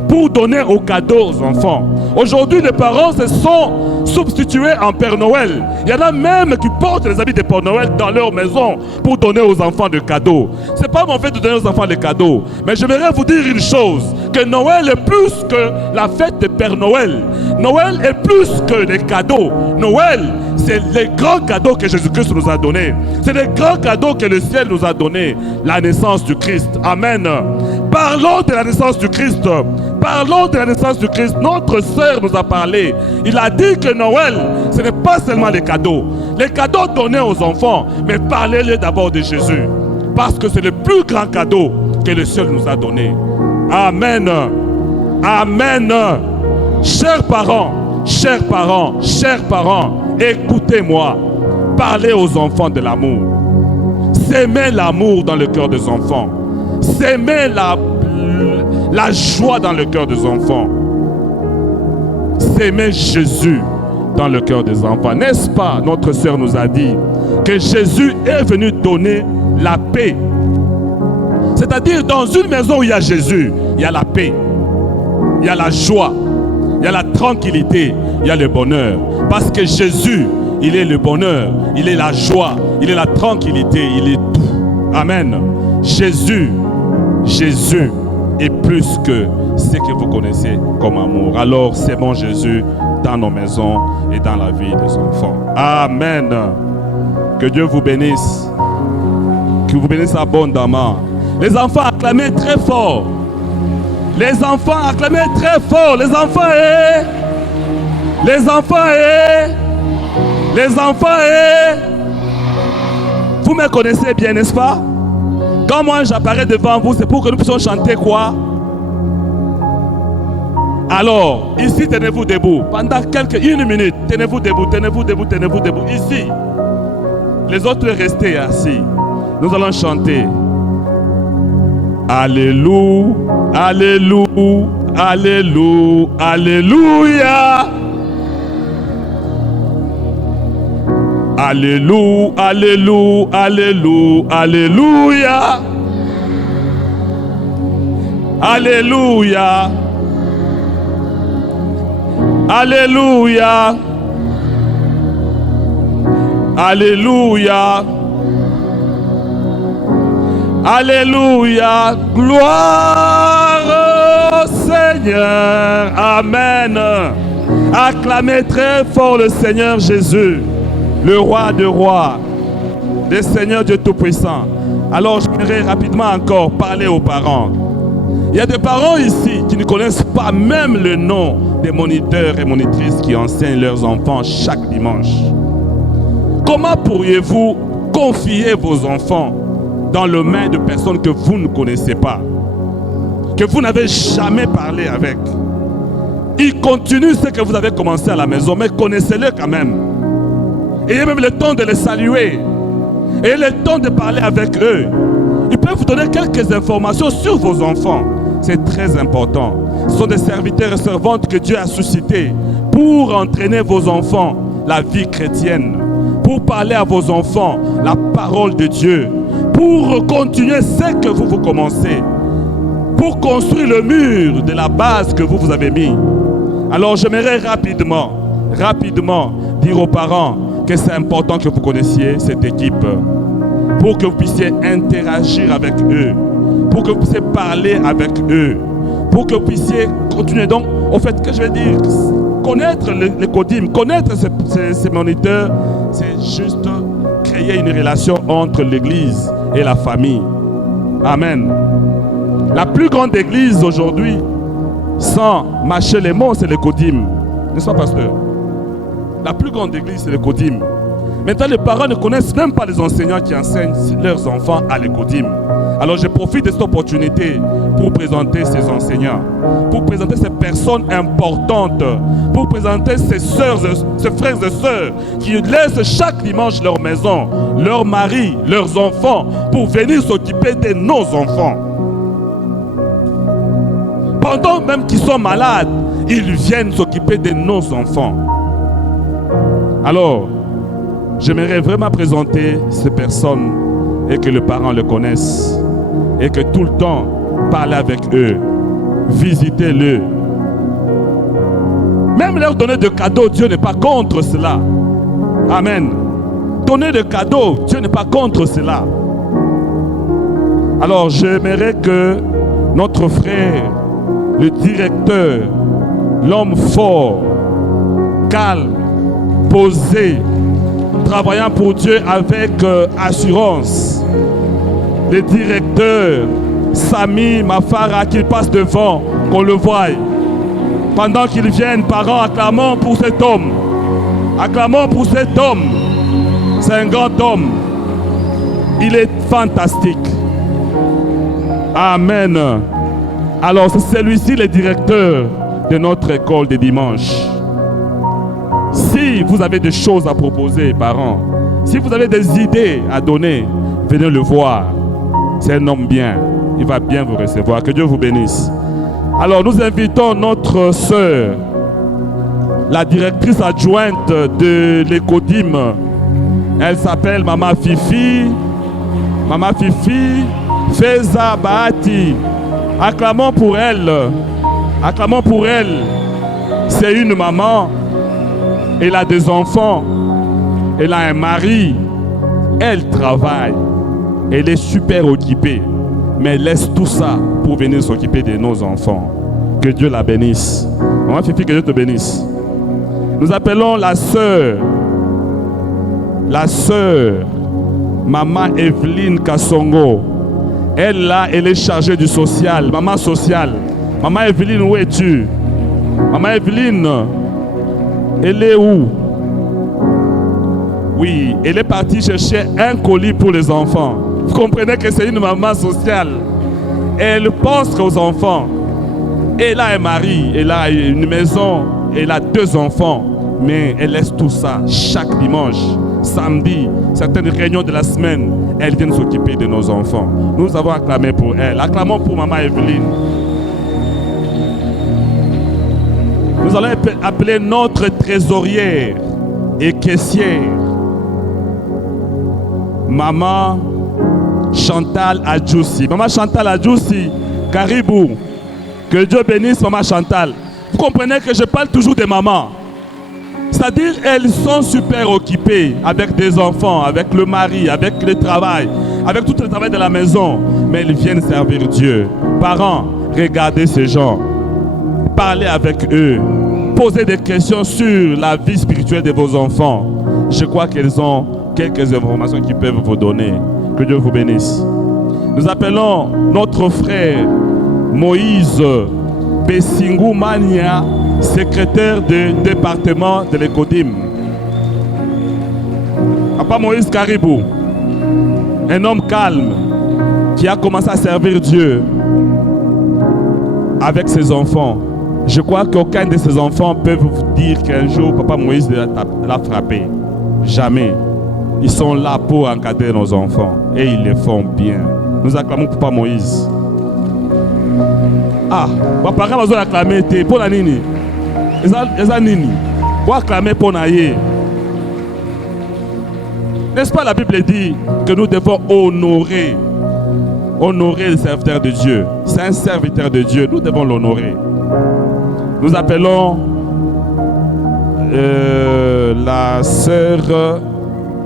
pour donner aux cadeaux aux enfants. Aujourd'hui, les parents se sont substitués en Père Noël. Il y en a même qui portent les habits de Père Noël dans leur maison pour donner aux enfants des cadeaux. Ce n'est pas mon fait de donner aux enfants des cadeaux. Mais j'aimerais vous dire une chose, que Noël est plus que la fête de Père Noël. Noël est plus que des cadeaux. Noël, c'est les grands cadeaux que Jésus-Christ nous a donnés. C'est les grands cadeaux que le ciel nous a donnés. La naissance du Christ. Amen. Parlons de la naissance du Christ. Parlons de la naissance du Christ. Notre sœur nous a parlé. Il a dit que Noël, ce n'est pas seulement les cadeaux. Les cadeaux donnés aux enfants, mais parlez-leur d'abord de Jésus. Parce que c'est le plus grand cadeau que le ciel nous a donné. Amen. Amen. Chers parents, écoutez-moi. Parlez aux enfants de l'amour. S'aimer l'amour dans le cœur des enfants. S'aimer la joie dans le cœur des enfants. S'aimer Jésus dans le cœur des enfants. N'est-ce pas? Notre sœur nous a dit que Jésus est venu donner la paix. C'est-à-dire, dans une maison où il y a Jésus, il y a la paix, il y a la joie, il y a la tranquillité, il y a le bonheur. Parce que Jésus, il est le bonheur, il est la joie, il est la tranquillité, il est tout. Amen. Jésus est plus que ce que vous connaissez comme amour. Alors, c'est mon Jésus dans nos maisons et dans la vie des enfants. Amen. Que Dieu vous bénisse. Que vous bénisse abondamment. Les enfants, acclamez très fort. Les enfants, acclamez très fort. Les enfants, les enfants, les enfants, Vous me connaissez bien, n'est-ce pas? Quand moi j'apparais devant vous, c'est pour que nous puissions chanter quoi? Alors, ici, tenez-vous debout. Pendant une minute, tenez-vous debout, tenez-vous debout, tenez-vous debout. Ici. Les autres, restez assis. Nous allons chanter. Alléluia, Alléluia, Alléluia, Alléluia. Alléluia, Alléluia, Alléluia, Alléluia. Alléluia. Alléluia. Alléluia. Gloire au Seigneur. Amen. Acclamez très fort le Seigneur Jésus, le roi de rois, le Seigneur Dieu Tout-Puissant. Alors j'aimerais rapidement encore parler aux parents. Il y a des parents ici qui ne connaissent pas même le nom des moniteurs et monitrices qui enseignent leurs enfants chaque dimanche. Comment pourriez-vous confier vos enfants dans les mains de personnes que vous ne connaissez pas, que vous n'avez jamais parlé avec? Ils continuent ce que vous avez commencé à la maison, mais connaissez-les quand même. Ayez même le temps de les saluer. Ayez le temps de parler avec eux. Ils peuvent vous donner quelques informations sur vos enfants. C'est très important. Ce sont des serviteurs et servantes que Dieu a suscités pour entraîner vos enfants la vie chrétienne, pour parler à vos enfants la parole de Dieu, pour continuer ce que vous commencez, pour construire le mur de la base que vous avez mis. Alors j'aimerais rapidement dire aux parents que c'est important que vous connaissiez cette équipe pour que vous puissiez interagir avec eux, pour que vous puissiez parler avec eux, pour que vous puissiez continuer. Donc, au fait, que je vais dire, connaître les CODIM, connaître ces moniteurs, c'est juste créer une relation entre l'église et la famille. Amen. La plus grande église aujourd'hui, sans mâcher les mots, c'est le CODIM. N'est-ce pas, pasteur? La plus grande église, c'est le CODIM. Maintenant, les parents ne connaissent même pas les enseignants qui enseignent leurs enfants à l'ECODIM. Alors, je profite de cette opportunité pour présenter ces enseignants, pour présenter ces personnes importantes, pour présenter ces sœurs, ces frères et sœurs qui laissent chaque dimanche leur maison, leurs maris, leurs enfants, pour venir s'occuper de nos enfants. Pendant même qu'ils sont malades, ils viennent s'occuper de nos enfants. Alors, j'aimerais vraiment présenter ces personnes et que les parents le connaissent et que tout le temps parler avec eux, visitez-le. Même leur donner de cadeaux, Dieu n'est pas contre cela. Amen. Donner de cadeaux, Dieu n'est pas contre cela. Alors j'aimerais que notre frère, le directeur, l'homme fort, calme, posé, travaillant pour Dieu avec assurance, le directeur Sami Mafara, qu'il passe devant, qu'on le voie. Pendant qu'ils viennent, parents, acclamons pour cet homme. Acclamons pour cet homme. C'est un grand homme. Il est fantastique. Amen. Alors, c'est celui-ci le directeur de notre école de dimanche. Si vous avez des choses à proposer, parents, si vous avez des idées à donner, venez le voir. C'est un homme bien. Il va bien vous recevoir. Que Dieu vous bénisse. Alors, nous invitons notre sœur, la directrice adjointe de l'ECODIM, Elle s'appelle Maman Fifi. Maman Fifi Feza Bahati. Acclamons pour elle. Acclamons pour elle. C'est une maman. Elle a des enfants. Elle a un mari. Elle travaille. Elle est super occupée. Mais elle laisse tout ça pour venir s'occuper de nos enfants. Que Dieu la bénisse. Maman Fifi, que Dieu te bénisse. Nous appelons la sœur, Maman Evelyne Kassongo. Elle là, elle est chargée du social, maman sociale. Maman Evelyne, où es-tu? Maman Evelyne, elle est où? Oui, elle est partie chercher un colis pour les enfants. Vous comprenez que c'est une maman sociale. Elle pense aux enfants. Elle a un mari, elle a une maison, elle a 2 enfants. Mais elle laisse tout ça chaque dimanche, samedi, certaines réunions de la semaine. Elle vient s'occuper de nos enfants. Nous avons acclamé pour elle. Acclamons pour Maman Evelyne. Nous allons appeler notre trésorière et caissière, Maman Chantal Adjoussi. Maman Chantal Adjoussi, Caribou. Que Dieu bénisse Maman Chantal. Vous comprenez que je parle toujours des mamans. C'est-à-dire, elles sont super occupées avec des enfants, avec le mari, avec le travail, avec tout le travail de la maison. Mais elles viennent servir Dieu. Parents, regardez ces gens. Parlez avec eux. Posez des questions sur la vie spirituelle de vos enfants. Je crois qu'elles ont quelques informations qu'ils peuvent vous donner. Que Dieu vous bénisse. Nous appelons notre frère Moïse Bessingou Mania, secrétaire du département de l'Ecodim. Papa Moïse Caribou, un homme calme qui a commencé à servir Dieu avec ses enfants. Je crois qu'aucun de ses enfants peut vous dire qu'un jour Papa Moïse l'a frappé. Jamais. Ils sont là pour encadrer nos enfants et ils le font bien. Nous acclamons Papa Moïse. Ah, papa, quand vous acclamez, pour la nini. Eza nini. Pour acclamer pour naïe. N'est-ce pas, la Bible dit que nous devons honorer le serviteur de Dieu. C'est un serviteur de Dieu, nous devons l'honorer. Nous appelons la sœur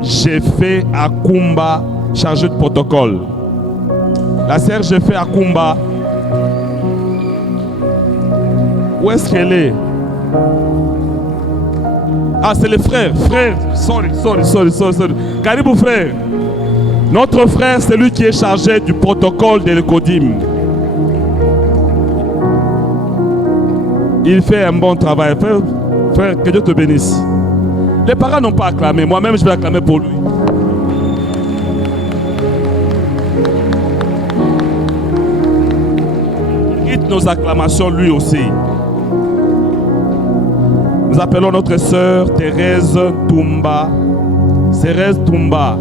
Jeffé Akumba, chargée de protocole. La sœur Jeffé Akumba, où est-ce qu'elle est? Ah, c'est le frère. Frère, sorry. Caribou frère. Notre frère, c'est lui qui est chargé du protocole de l'Ecodim. Il fait un bon travail. Frère, que Dieu te bénisse. Les parents n'ont pas acclamé. Moi-même, je vais acclamer pour lui. Il nos acclamations lui aussi. Nous appelons notre sœur Thérèse Toumba. Thérèse Toumba.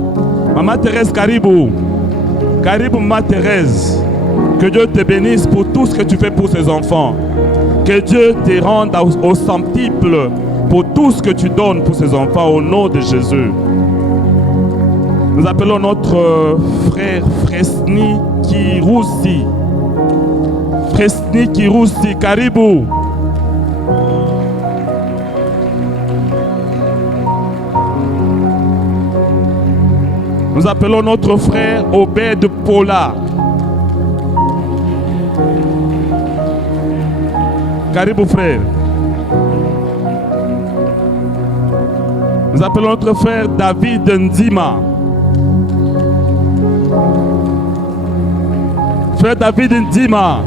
Maman Thérèse Caribou. Caribou, Maman Thérèse. Que Dieu te bénisse pour tout ce que tu fais pour ses enfants. Que Dieu te rende au centuple pour tout ce que tu donnes pour ses enfants au nom de Jésus. Nous appelons notre frère Fresni Kiroussi. Fresni Kiroussi, Caribou. Nous appelons notre frère Obed Paula. Caribou frère. Nous appelons notre frère David Ndima. Frère David Ndima.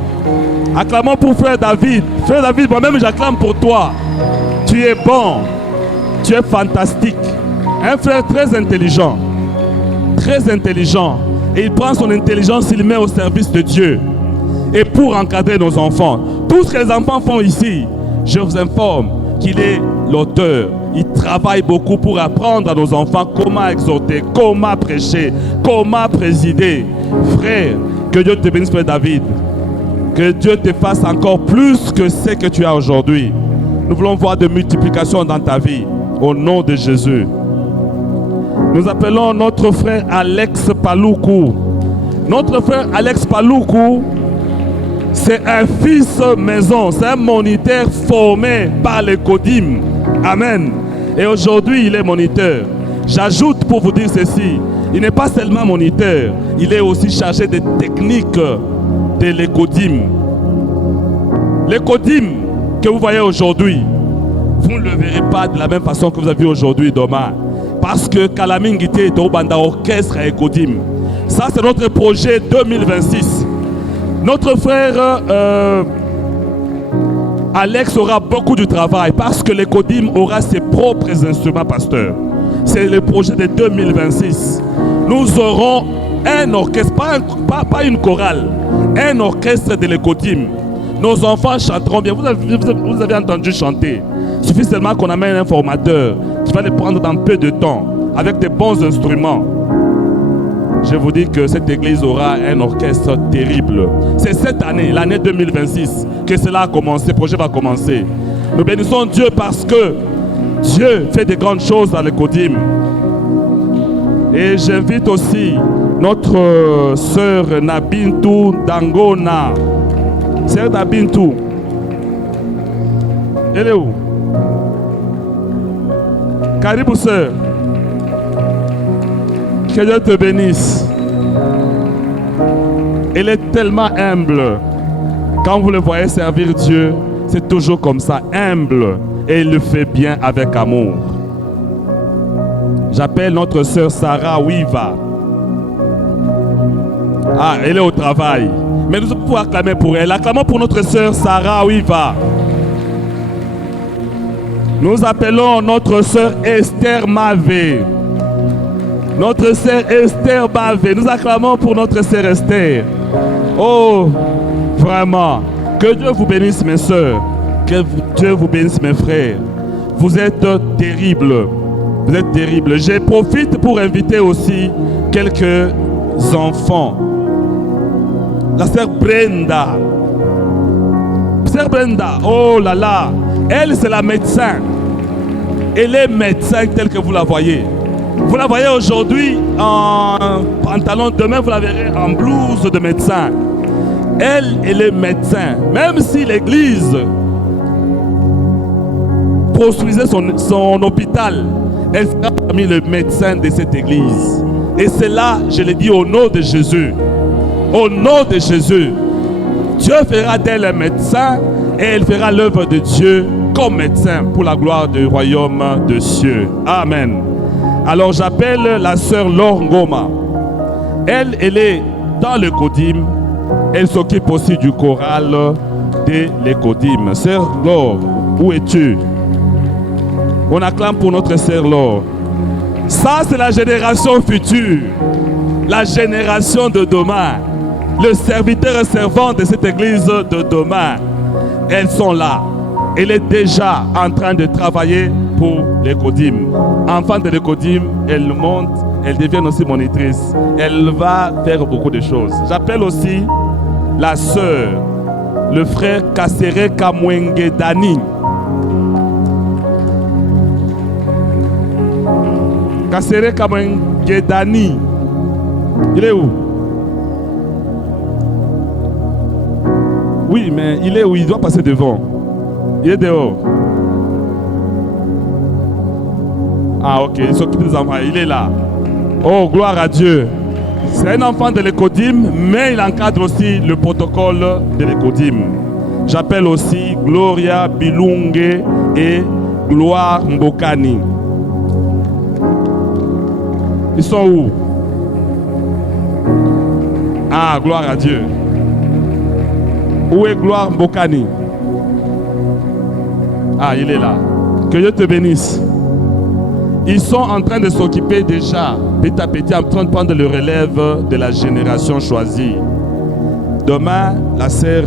Acclamons pour frère David. Frère David, moi-même j'acclame pour toi. Tu es bon. Tu es fantastique. Un frère très intelligent. Très intelligent. Et il prend son intelligence, il le met au service de Dieu. Et pour encadrer nos enfants. Tout ce que les enfants font ici, je vous informe qu'il est l'auteur. Il travaille beaucoup pour apprendre à nos enfants comment exhorter, comment prêcher, comment présider. Frère, que Dieu te bénisse, frère David. Que Dieu te fasse encore plus que ce que tu as aujourd'hui. Nous voulons voir de multiplication dans ta vie. Au nom de Jésus. Nous appelons notre frère Alex Paloukou. Notre frère Alex Paloukou, c'est un fils maison, c'est un moniteur formé par les CODIM. Amen. Et aujourd'hui, il est moniteur. J'ajoute pour vous dire ceci, il n'est pas seulement moniteur, il est aussi chargé des techniques de l'ECODIM. L'ECODIM que vous voyez aujourd'hui, vous ne le verrez pas de la même façon que vous avez vu aujourd'hui demain. Parce que Kalamingité est au banda orchestre à ECODIM. Ça, c'est notre projet 2026. Notre frère Alex aura beaucoup de travail parce que l'ECODIM aura ses propres instruments, pasteur. C'est le projet de 2026. Nous aurons un orchestre, pas une chorale, un orchestre de l'ECODIM. Nos enfants chanteront bien. Vous avez entendu chanter. Il suffit seulement qu'on amène un formateur qui va les prendre dans peu de temps avec des bons instruments. Je vous dis que cette église aura un orchestre terrible. C'est cette année, l'année 2026, que cela a commencé, ce projet va commencer. Nous bénissons Dieu parce que Dieu fait de grandes choses dans l'ECODIM. Et j'invite aussi notre sœur Nabintou Dangona. Sœur Nabintou, elle est où? Caribou sœur. Que Dieu te bénisse. Elle est tellement humble. Quand vous le voyez servir Dieu, c'est toujours comme ça, humble. Et il le fait bien avec amour. J'appelle notre sœur Sarah Wiva. Ah, elle est au travail. Mais nous pouvons acclamer pour elle. Acclamons pour notre sœur Sarah Wiva. Nous appelons notre sœur Esther Mavé. Notre sœur Esther Mavé. Nous acclamons pour notre sœur Esther. Oh, vraiment. Que Dieu vous bénisse, mes sœurs. Que Dieu vous bénisse, mes frères. Vous êtes terribles. Vous êtes terribles. Je profite pour inviter aussi quelques enfants. La sœur Brenda. Sœur Brenda, oh là là. Elle, c'est la médecin. Elle est médecin telle que vous la voyez. Vous la voyez aujourd'hui en pantalon. Demain, vous la verrez en blouse de médecin. Elle est médecin. Même si l'église construisait son hôpital, elle sera parmi les médecins de cette église. Et c'est là, je le dis au nom de Jésus. Au nom de Jésus. Dieu fera d'elle un médecin et elle fera l'œuvre de Dieu comme médecin pour la gloire du royaume des cieux. Amen. Alors j'appelle la sœur Laure Ngoma. Elle est dans le CODIM. Elle s'occupe aussi du choral de l'ECODIM. Sœur Laure, où es-tu? On acclame pour notre sœur Laure. Ça, c'est la génération future. La génération de demain. Le serviteur et servant de cette église de demain. Elles sont là. Elle est déjà en train de travailler pour l'ECODIM. Enfant de l'ECODIM, elle monte, elle devient aussi monitrice. Elle va faire beaucoup de choses. J'appelle aussi la sœur, le frère Kassere Kamwenge Dani. Kassere Kamwenge Dani. Il est où? Oui, mais il est où? Il doit passer devant. Il est dehors. Ah, ok. Il s'occupe des enfants. Il est là. Oh, gloire à Dieu. C'est un enfant de l'ECODIM, mais il encadre aussi le protocole de l'ECODIM. J'appelle aussi Gloria Bilunge et Gloire Mbokani. Ils sont où? Ah, gloire à Dieu. Où est Gloire Mbokani? Ah, il est là. Que Dieu te bénisse. Ils sont en train de s'occuper déjà, petit à petit, en train de prendre le relève de la génération choisie. Demain, la sœur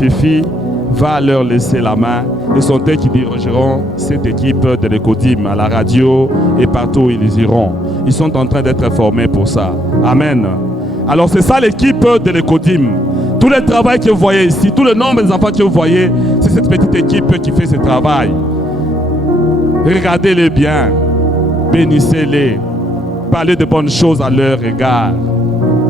Fifi va leur laisser la main. Et sont eux qui dirigeront cette équipe de l'ECODIM à la radio et partout où ils iront. Ils sont en train d'être formés pour ça. Amen. Alors c'est ça l'équipe de l'ECODIM. Tout le travail que vous voyez ici, tout le nombre des enfants que vous voyez, c'est cette petite équipe qui fait ce travail. Regardez-les bien. bénissez-les. Parlez de bonnes choses à leur égard.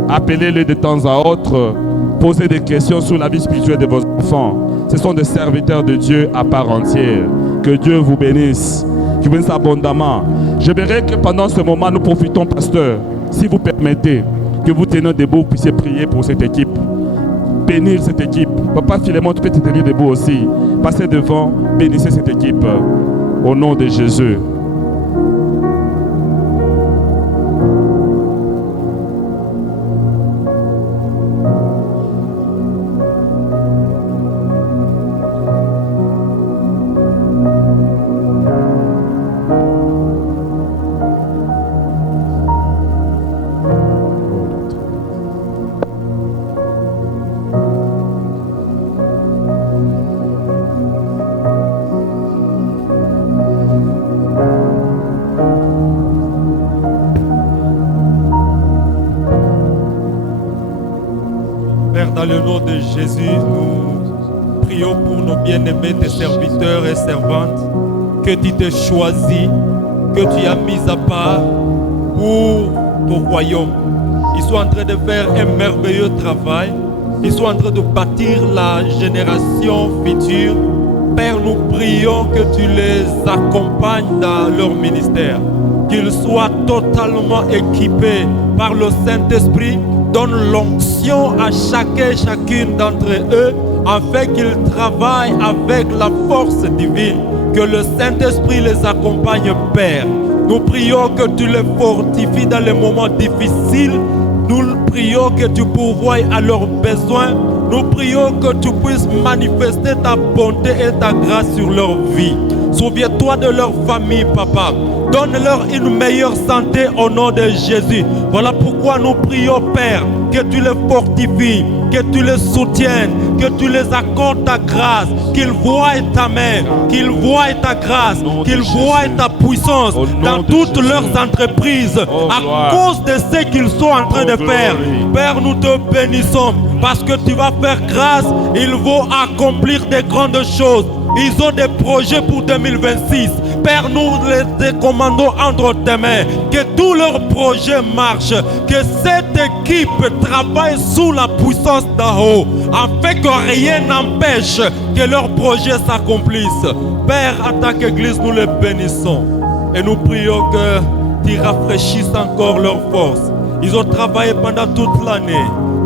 Appelez-les de temps à autre. Posez des questions sur la vie spirituelle de vos enfants. Ce sont des serviteurs de Dieu à part entière. Que Dieu vous bénisse. Qu'il vous bénisse abondamment. Je verrai que pendant ce moment, nous profitons, pasteur, si vous permettez, que vous tenez debout, vous puissiez prier pour cette équipe. Bénir cette équipe. Papa Philémon, tu peux te tenir debout aussi. Passez devant, bénissez cette équipe. Au nom de Jésus. Dans le nom de Jésus, nous prions pour nos bien-aimés, tes serviteurs et servantes, que tu t'es choisi, que tu as mis à part pour ton royaume. Ils sont en train de faire un merveilleux travail. Ils sont en train de bâtir la génération future. Père, nous prions que tu les accompagnes dans leur ministère, qu'ils soient totalement équipés par le Saint-Esprit. Donne l'onction à chacun et chacune d'entre eux afin qu'ils travaillent avec la force divine. Que le Saint-Esprit les accompagne, Père. Nous prions que tu les fortifies dans les moments difficiles. Nous prions que tu pourvoies à leurs besoins. Nous prions que tu puisses manifester ta bonté et ta grâce sur leur vie. Souviens-toi de leur famille, Papa. Donne-leur une meilleure santé au nom de Jésus. Voilà pourquoi nous prions, Père, que tu les fortifies, que tu les soutiennes, que tu les accordes ta grâce, qu'ils voient ta main, qu'ils voient ta grâce, qu'ils voient ta puissance dans toutes leurs entreprises à cause de ce qu'ils sont en train de faire. Père, nous te bénissons parce que tu vas faire grâce. Ils vont accomplir de grandes choses. Ils ont des projets pour 2026. Père, nous les commandons entre tes mains. Que tous leurs projets marchent. Que cette équipe travaille sous la puissance d'en haut. Afin que rien n'empêche que leurs projets s'accomplissent. Père, à ta église, nous les bénissons. Et nous prions que tu rafraîchisses encore leur force. Ils ont travaillé pendant toute l'année.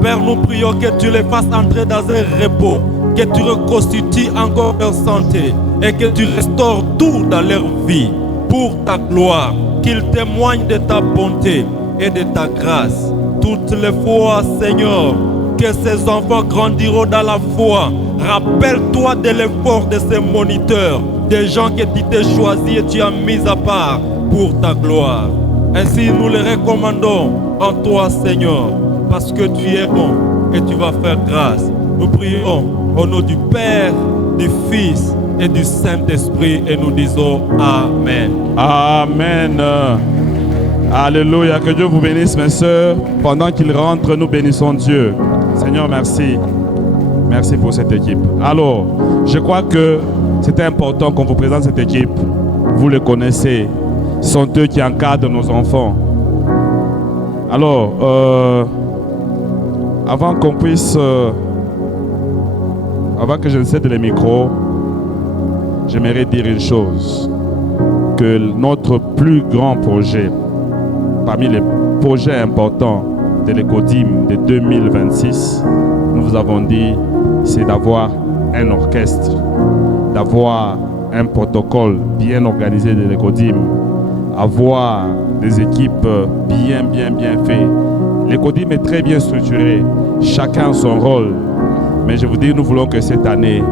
Père, nous prions que tu les fasses entrer dans un repos. Que tu reconstitues encore leur santé et que tu restaures tout dans leur vie pour ta gloire, qu'ils témoignent de ta bonté et de ta grâce. Toutes les fois, Seigneur, que ces enfants grandiront dans la foi. Rappelle-toi de l'effort de ces moniteurs, des gens que tu t'es choisis et tu as mis à part pour ta gloire. Ainsi, nous les recommandons en toi, Seigneur, parce que tu es bon et tu vas faire grâce. Nous prions au nom du Père, du Fils et du Saint-Esprit et nous disons Amen. Amen. Alléluia. Que Dieu vous bénisse, mes sœurs. Pendant qu'ils rentrent, nous bénissons Dieu. Seigneur, merci. Merci pour cette équipe. Alors, je crois que c'était important qu'on vous présente cette équipe. Vous les connaissez. Ce sont eux qui encadrent nos enfants. Alors, avant qu'on puisse... Avant que je ne cède les micros, j'aimerais dire une chose. Que notre plus grand projet, parmi les projets importants de l'Écodim de 2026, nous vous avons dit, c'est d'avoir un orchestre, d'avoir un protocole bien organisé de l'Écodim, avoir des équipes bien faites. L'Écodim est très bien structuré, chacun son rôle. Mais je vous dis, nous voulons que cette année,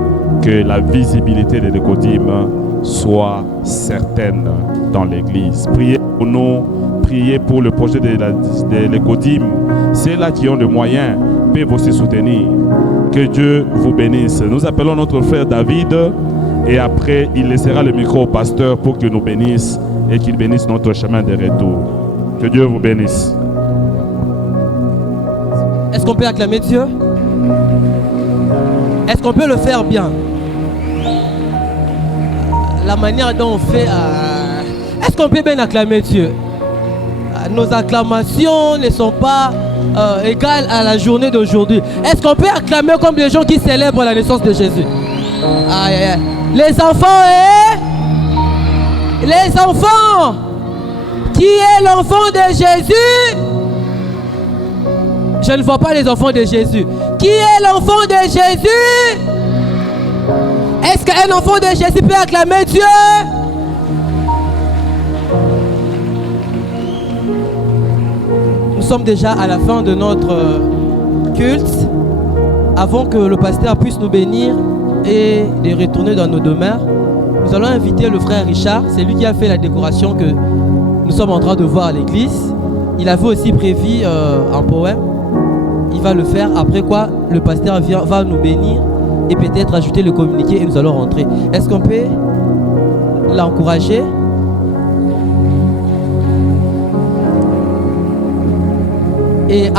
que la visibilité de l'Écodim soit certaine dans l'Église. Priez pour nous, priez pour le projet de l'Écodim. Ceux-là qui ont les moyens peuvent aussi soutenir. Que Dieu vous bénisse. Nous appelons notre frère David et après, il laissera le micro au pasteur pour qu'il nous bénisse et qu'il bénisse notre chemin de retour. Que Dieu vous bénisse. Est-ce qu'on peut acclamer Dieu? Est-ce qu'on peut le faire bien? La manière dont on fait Est-ce qu'on peut bien acclamer Dieu? Nos acclamations ne sont pas égales à la journée d'aujourd'hui. Est-ce qu'on peut acclamer comme les gens qui célèbrent la naissance de Jésus? Aïe, aïe, aïe. Les enfants, les enfants, qui est l'enfant de Jésus? Je ne vois pas les enfants de Jésus. Qui est l'enfant de Jésus? Est-ce qu'un enfant de Jésus peut acclamer Dieu? Nous sommes déjà à la fin de notre culte. Avant que le pasteur puisse nous bénir et de retourner dans nos demeures, nous allons inviter le frère Richard. C'est lui qui a fait la décoration que nous sommes en train de voir à l'église. Il avait aussi prévu un poème. Il va le faire, après quoi le pasteur va nous bénir et peut-être ajouter le communiqué et nous allons rentrer. Est-ce qu'on peut l'encourager? Et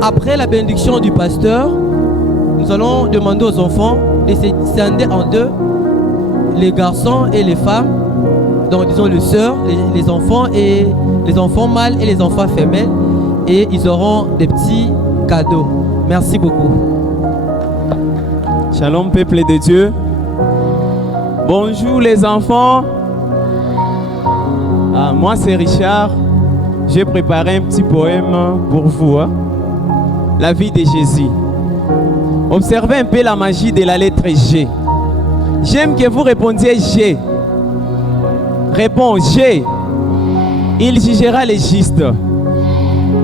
après la bénédiction du pasteur, nous allons demander aux enfants de se scinder en deux, les garçons et les femmes, donc disons les sœurs, les enfants mâles et les enfants femelles, et ils auront des petits cadeaux. Merci beaucoup. Shalom peuple de Dieu. Bonjour les enfants. Moi c'est Richard. J'ai préparé un petit poème pour vous. La vie de Jésus. Observez un peu la magie de la lettre G. J'aime que vous répondiez G. Réponds G. Il jugera les justes.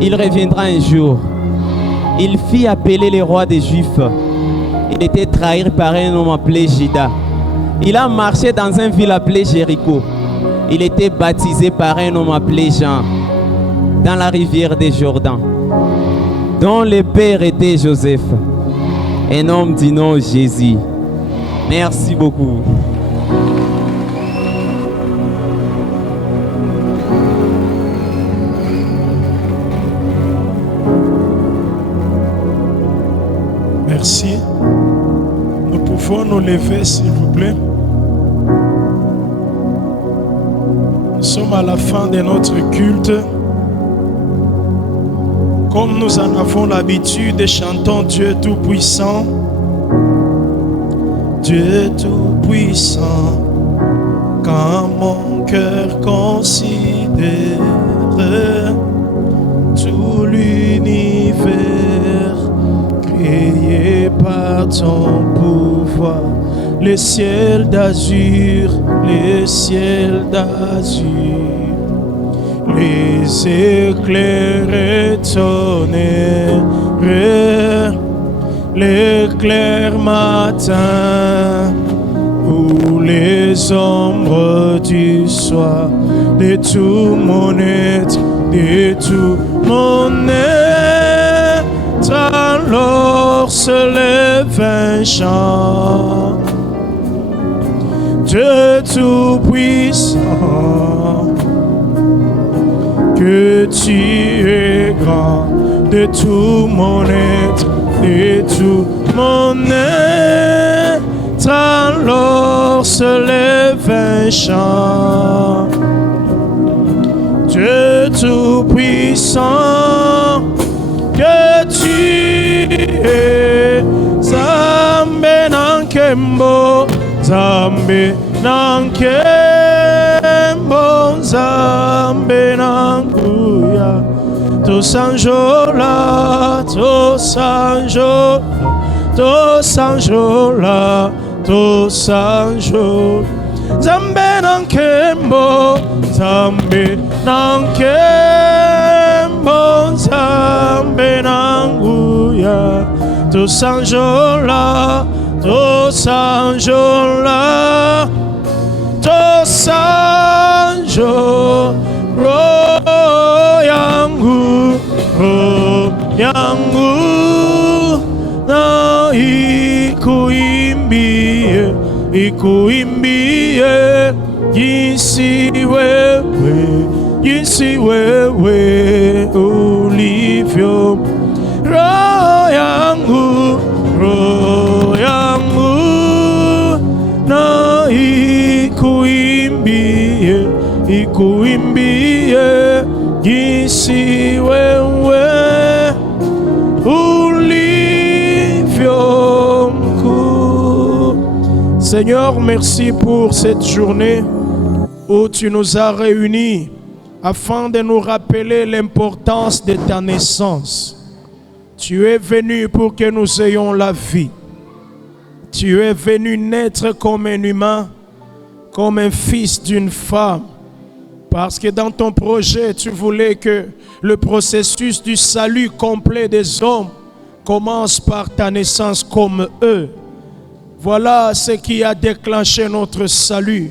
Il reviendra un jour. Il fit appeler les rois des Juifs. Il était trahi par un homme appelé Judas. Il a marché dans une ville appelée Jéricho. Il était baptisé par un homme appelé Jean dans la rivière des Jourdain, dont le père était Joseph, un homme du nom Jésus. Merci beaucoup. Merci. Nous pouvons nous lever, s'il vous plaît. Nous sommes à la fin de notre culte. Comme nous en avons l'habitude, chantons Dieu Tout-Puissant. Dieu Tout-Puissant, quand mon cœur considère tout l'univers créé par ton pouvoir, le ciel d'azur, le ciel d'azur, les éclairs et tonnerres, l'éclair matin ou les ombres du soir, de tout mon être, de tout mon être, alors se lève un chant. Dieu Tout-Puissant, que tu es grand, de tout mon être, de tout mon être, alors se lève un chant. Dieu Tout-Puissant, que tu es Zambe Nankembo, Zambe Nankembo, Zambe Nanguya, to Sanjola, to Sanjola, to Sanjola, to Sanjola, Zambe Nankembo, Zambe Nankembo, Zambe Nanguya, to Sanjola, to Sanjola, to Sanjola, yangu na ikuimbie, ikuimbie jinsi wewe ulivyo. Roho yangu na ikuimbie, ikuimbie tukuimbie jinsi wewe ulivyo mkuu. Seigneur, merci pour cette journée où tu nous as réunis afin de nous rappeler l'importance de ta naissance. Tu es venu pour que nous ayons la vie. Tu es venu naître comme un humain, comme un fils d'une femme. Parce que dans ton projet, tu voulais que le processus du salut complet des hommes commence par ta naissance comme eux. Voilà ce qui a déclenché notre salut.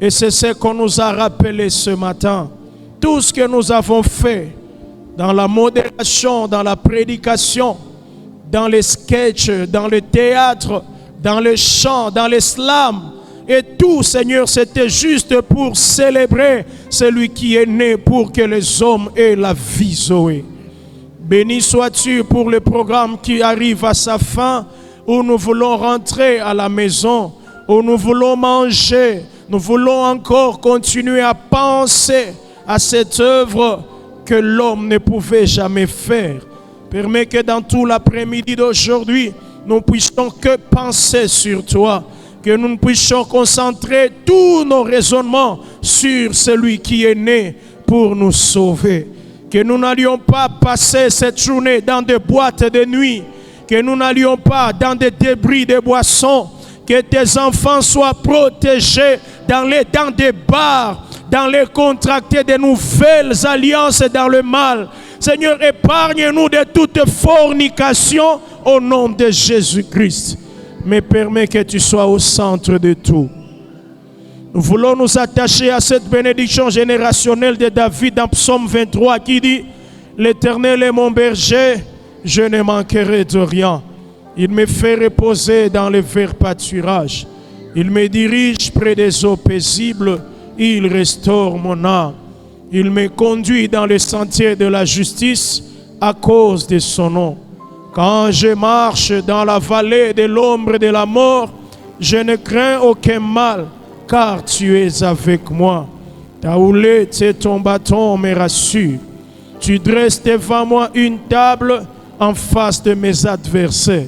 Et c'est ce qu'on nous a rappelé ce matin. Tout ce que nous avons fait dans la modération, dans la prédication, dans les sketchs, dans le théâtre, dans le chant, dans les slams, et tout, Seigneur, c'était juste pour célébrer celui qui est né pour que les hommes aient la vie Zoé. Béni sois-tu pour le programme qui arrive à sa fin, où nous voulons rentrer à la maison, où nous voulons manger, nous voulons encore continuer à penser à cette œuvre que l'homme ne pouvait jamais faire. Permets que dans tout l'après-midi d'aujourd'hui, nous puissions que penser sur toi, que nous puissions concentrer tous nos raisonnements sur celui qui est né pour nous sauver. Que nous n'allions pas passer cette journée dans des boîtes de nuit, que nous n'allions pas dans des débris de boissons, que tes enfants soient protégés dans des bars, dans les contracter de nouvelles alliances dans le mal. Seigneur, épargne-nous de toute fornication au nom de Jésus-Christ. Mais permets que tu sois au centre de tout. Nous voulons nous attacher à cette bénédiction générationnelle de David dans Psaume 23 qui dit: l'Éternel est mon berger, je ne manquerai de rien. Il me fait reposer dans les verts pâturages. Il me dirige près des eaux paisibles. Il restaure mon âme. Il me conduit dans les sentiers de la justice à cause de son nom. Quand je marche dans la vallée de l'ombre de la mort, je ne crains aucun mal, car tu es avec moi. Ta houlette et ton bâton me rassurent. Tu dresses devant moi une table en face de mes adversaires.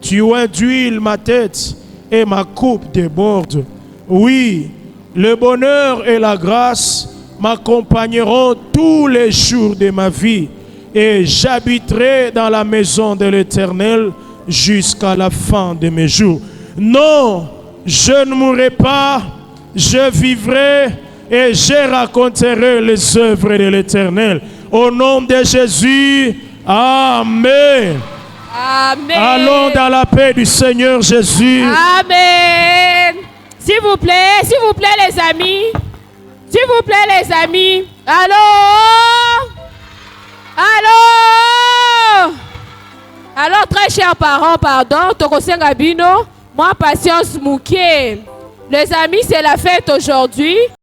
Tu induis ma tête et ma coupe déborde. Oui, le bonheur et la grâce m'accompagneront tous les jours de ma vie et j'habiterai dans la maison de l'Éternel jusqu'à la fin de mes jours. Non, je ne mourrai pas, je vivrai et je raconterai les œuvres de l'Éternel. Au nom de Jésus, Amen. Amen. Allons dans la paix du Seigneur Jésus. Amen. S'il vous plaît, les amis. S'il vous plaît, les amis. Allô? Allô? Alors, très chers parents, pardon, Tokosenga Bino, moi, Patience Mouké. Les amis, c'est la fête aujourd'hui.